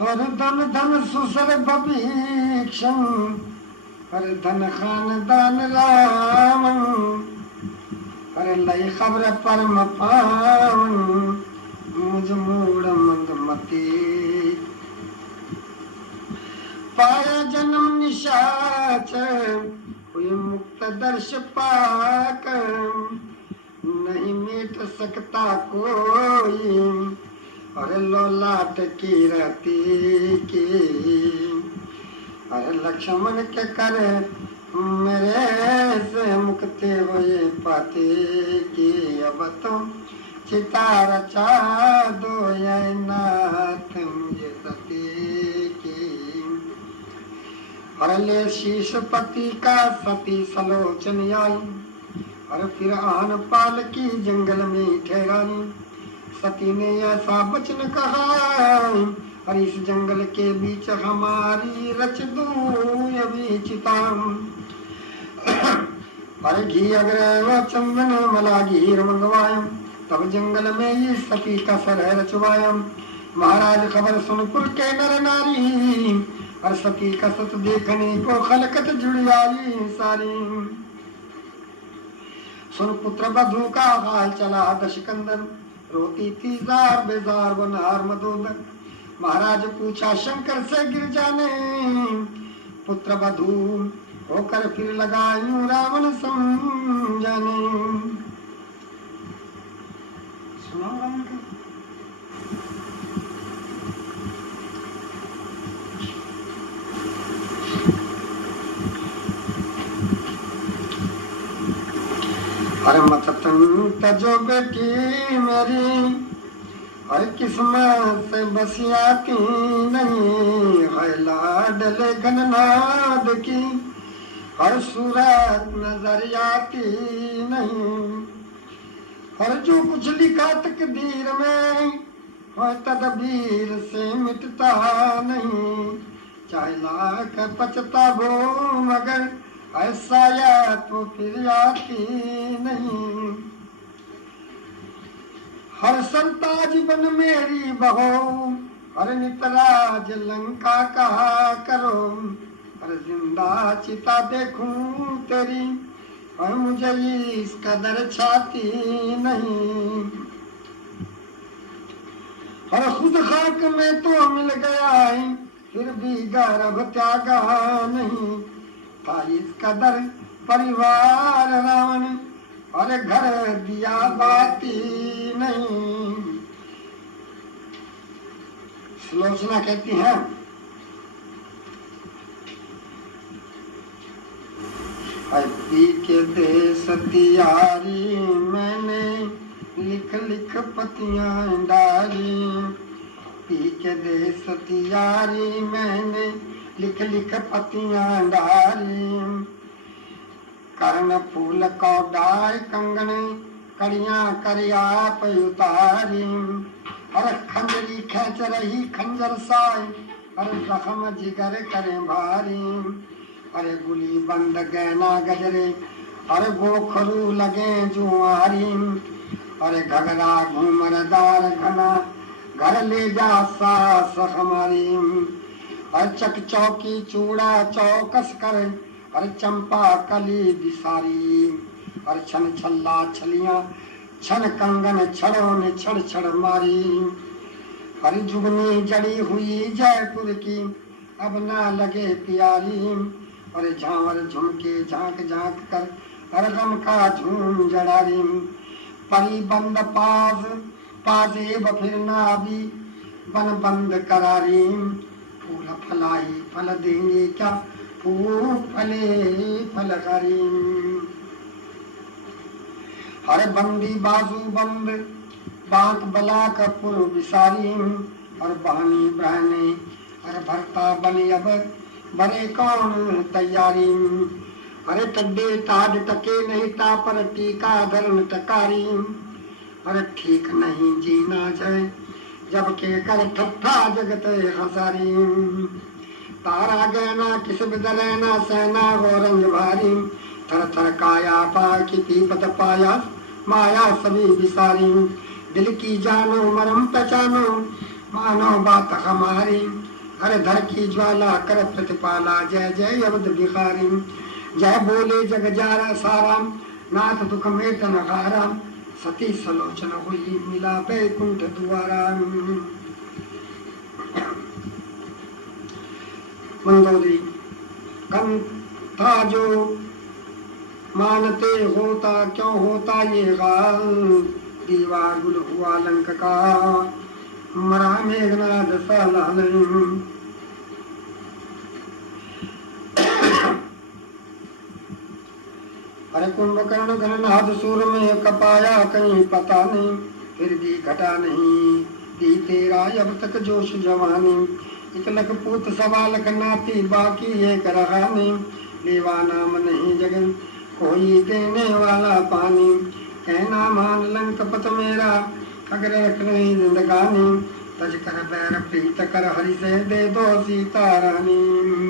और धन धन सुसर भीक्षण, अरे धन खानदान राम, अरे लई खबर परम पावन मुझ मूड मंदमती। पाया जन्म निशाचर हुई मुक्त दर्श पाक, नहीं मिट सकता कोई अरे लोलाट की रती की। अरे लक्ष्मण के कर मेरे से मुक्ति हुए पाते की। अब तो चितार चा दो ये नाथ मुझे सती की। अरे ले शीश पति का सती सलोचन आई, और फिर आन पाल की जंगल में ठहराई। सती ने ऐसा वचन कहा, और इस जंगल के बीच हमारी रच दूं अभी चिता। अरे घी अग्र चंदन मला घीर मंगवाया, तब जंगल में ये सती का सर रचवाया। महाराज खबर सुन कुल के नर नारी, और सती का सत देखने को खलकत जुड़ आई सारी। सुन पुत्र बधू का हाल चला दशकंदन, रोती थी जार बेजार वो नार मदोदर। महाराज पूछा शंकर से गिर जाने, पुत्र बधू होकर फिर लगायूं रावण समझाने। सुना रावण का अरे मत तजो बेटी मेरी, अरे किस्मत से बसियाती नहीं है लाडले घननाद की, हर सूरत नजर आती नहीं। और जो कुछ लिखा तकदीर में और तदबीर से मिटता नहीं, चाहे लाख पछतावो मगर ऐसा या तो फिर आती नहीं। हर सरताज बन मेरी बहो, हर नितराज लंका कहा करो, हर जिंदा चिता देखूं तेरी और मुझे इस कदर छाती नहीं। और खुद खाक में तो मिल गया है फिर भी गर्भ त्यागा नहीं, था इस कदर परिवार रावण और घर दिया बाती नहीं। सुलोचना कहती है, पी के दे सतियारी मैंने लिख लिख पतियां डाली, पी के दे सतियारी मैंने लिख लिख पतियां डाली, कर्ण फूल को डाय कंगन कड़ियां कर आप उतारी, और खंजरी खेच रही खंजर साय, और जख्म जिगर करे भारी, अरे गुली बंद गहना गजरे, अरे गोखरू लगे जुआरी, अरे घगरा घूमरदार घना घर ले जा सास हमारी, अरे चक चौकी चूड़ा चौकस कर, अरे चंपा कली बिसारी, अरे छन छल्ला छलियां छन कंगन छड़ों ने छड़ छड़ मारी, अरे जुगनी जड़ी हुई जयपुर की अब ना लगे प्यारी, अरे झांवर झुमके झांक झांक कर अरे गम का झूम जड़ारी, परी बंद पास पाजेब फिर नाबी बन बंद करारी, फूल फलाई फल देंगे क्या फूल फले फल हरी, हरे बंदी बाजू बंद बांक बला कपूर विसारी, और बहनी बहने अरे भरता बने अब बने कौन तैयारी, अरे टड्डे ताज टके नहीं ता पर टीका धर्म टकारी, अरे ठीक नहीं जीना जाए जब के कर ठट्ठा जगत हजारी, तारा गहना किस बिदलैना सेना गौरंग भारी, थर थर काया पा की पीपत पाया माया सभी विसारी, दिल की जानो मरम पहचानो मानो बात हमारी, अरे धर की ज्वाला कर प्रतिपाला जय जय अवध भिखारी, जय बोले जग जारा सारा नाथ दुख में तनहारा, सती सलोचन हुई मिला बैकुंठ द्वारा। मंदोदरी कम था जो मानते होता क्यों होता ये गाल, दीवा गुल हुआ लंक का मरा मेघनाद साला नहीं, अरे कुंभकर्ण घननाद सूर में कपाया कहीं पता नहीं, फिर भी घटा नहीं दी तेरा अब तक जोश जवानी, इकलक पूत सवालक नाती बाकी एक रहा नहीं, लेवा नाम नहीं जगन कोई देने वाला पानी, कहना मान लंक पत मेरा अगर रख रही जिंदगानी, तज कर बैर प्रीत कर हरि से दे दो सीता रानी।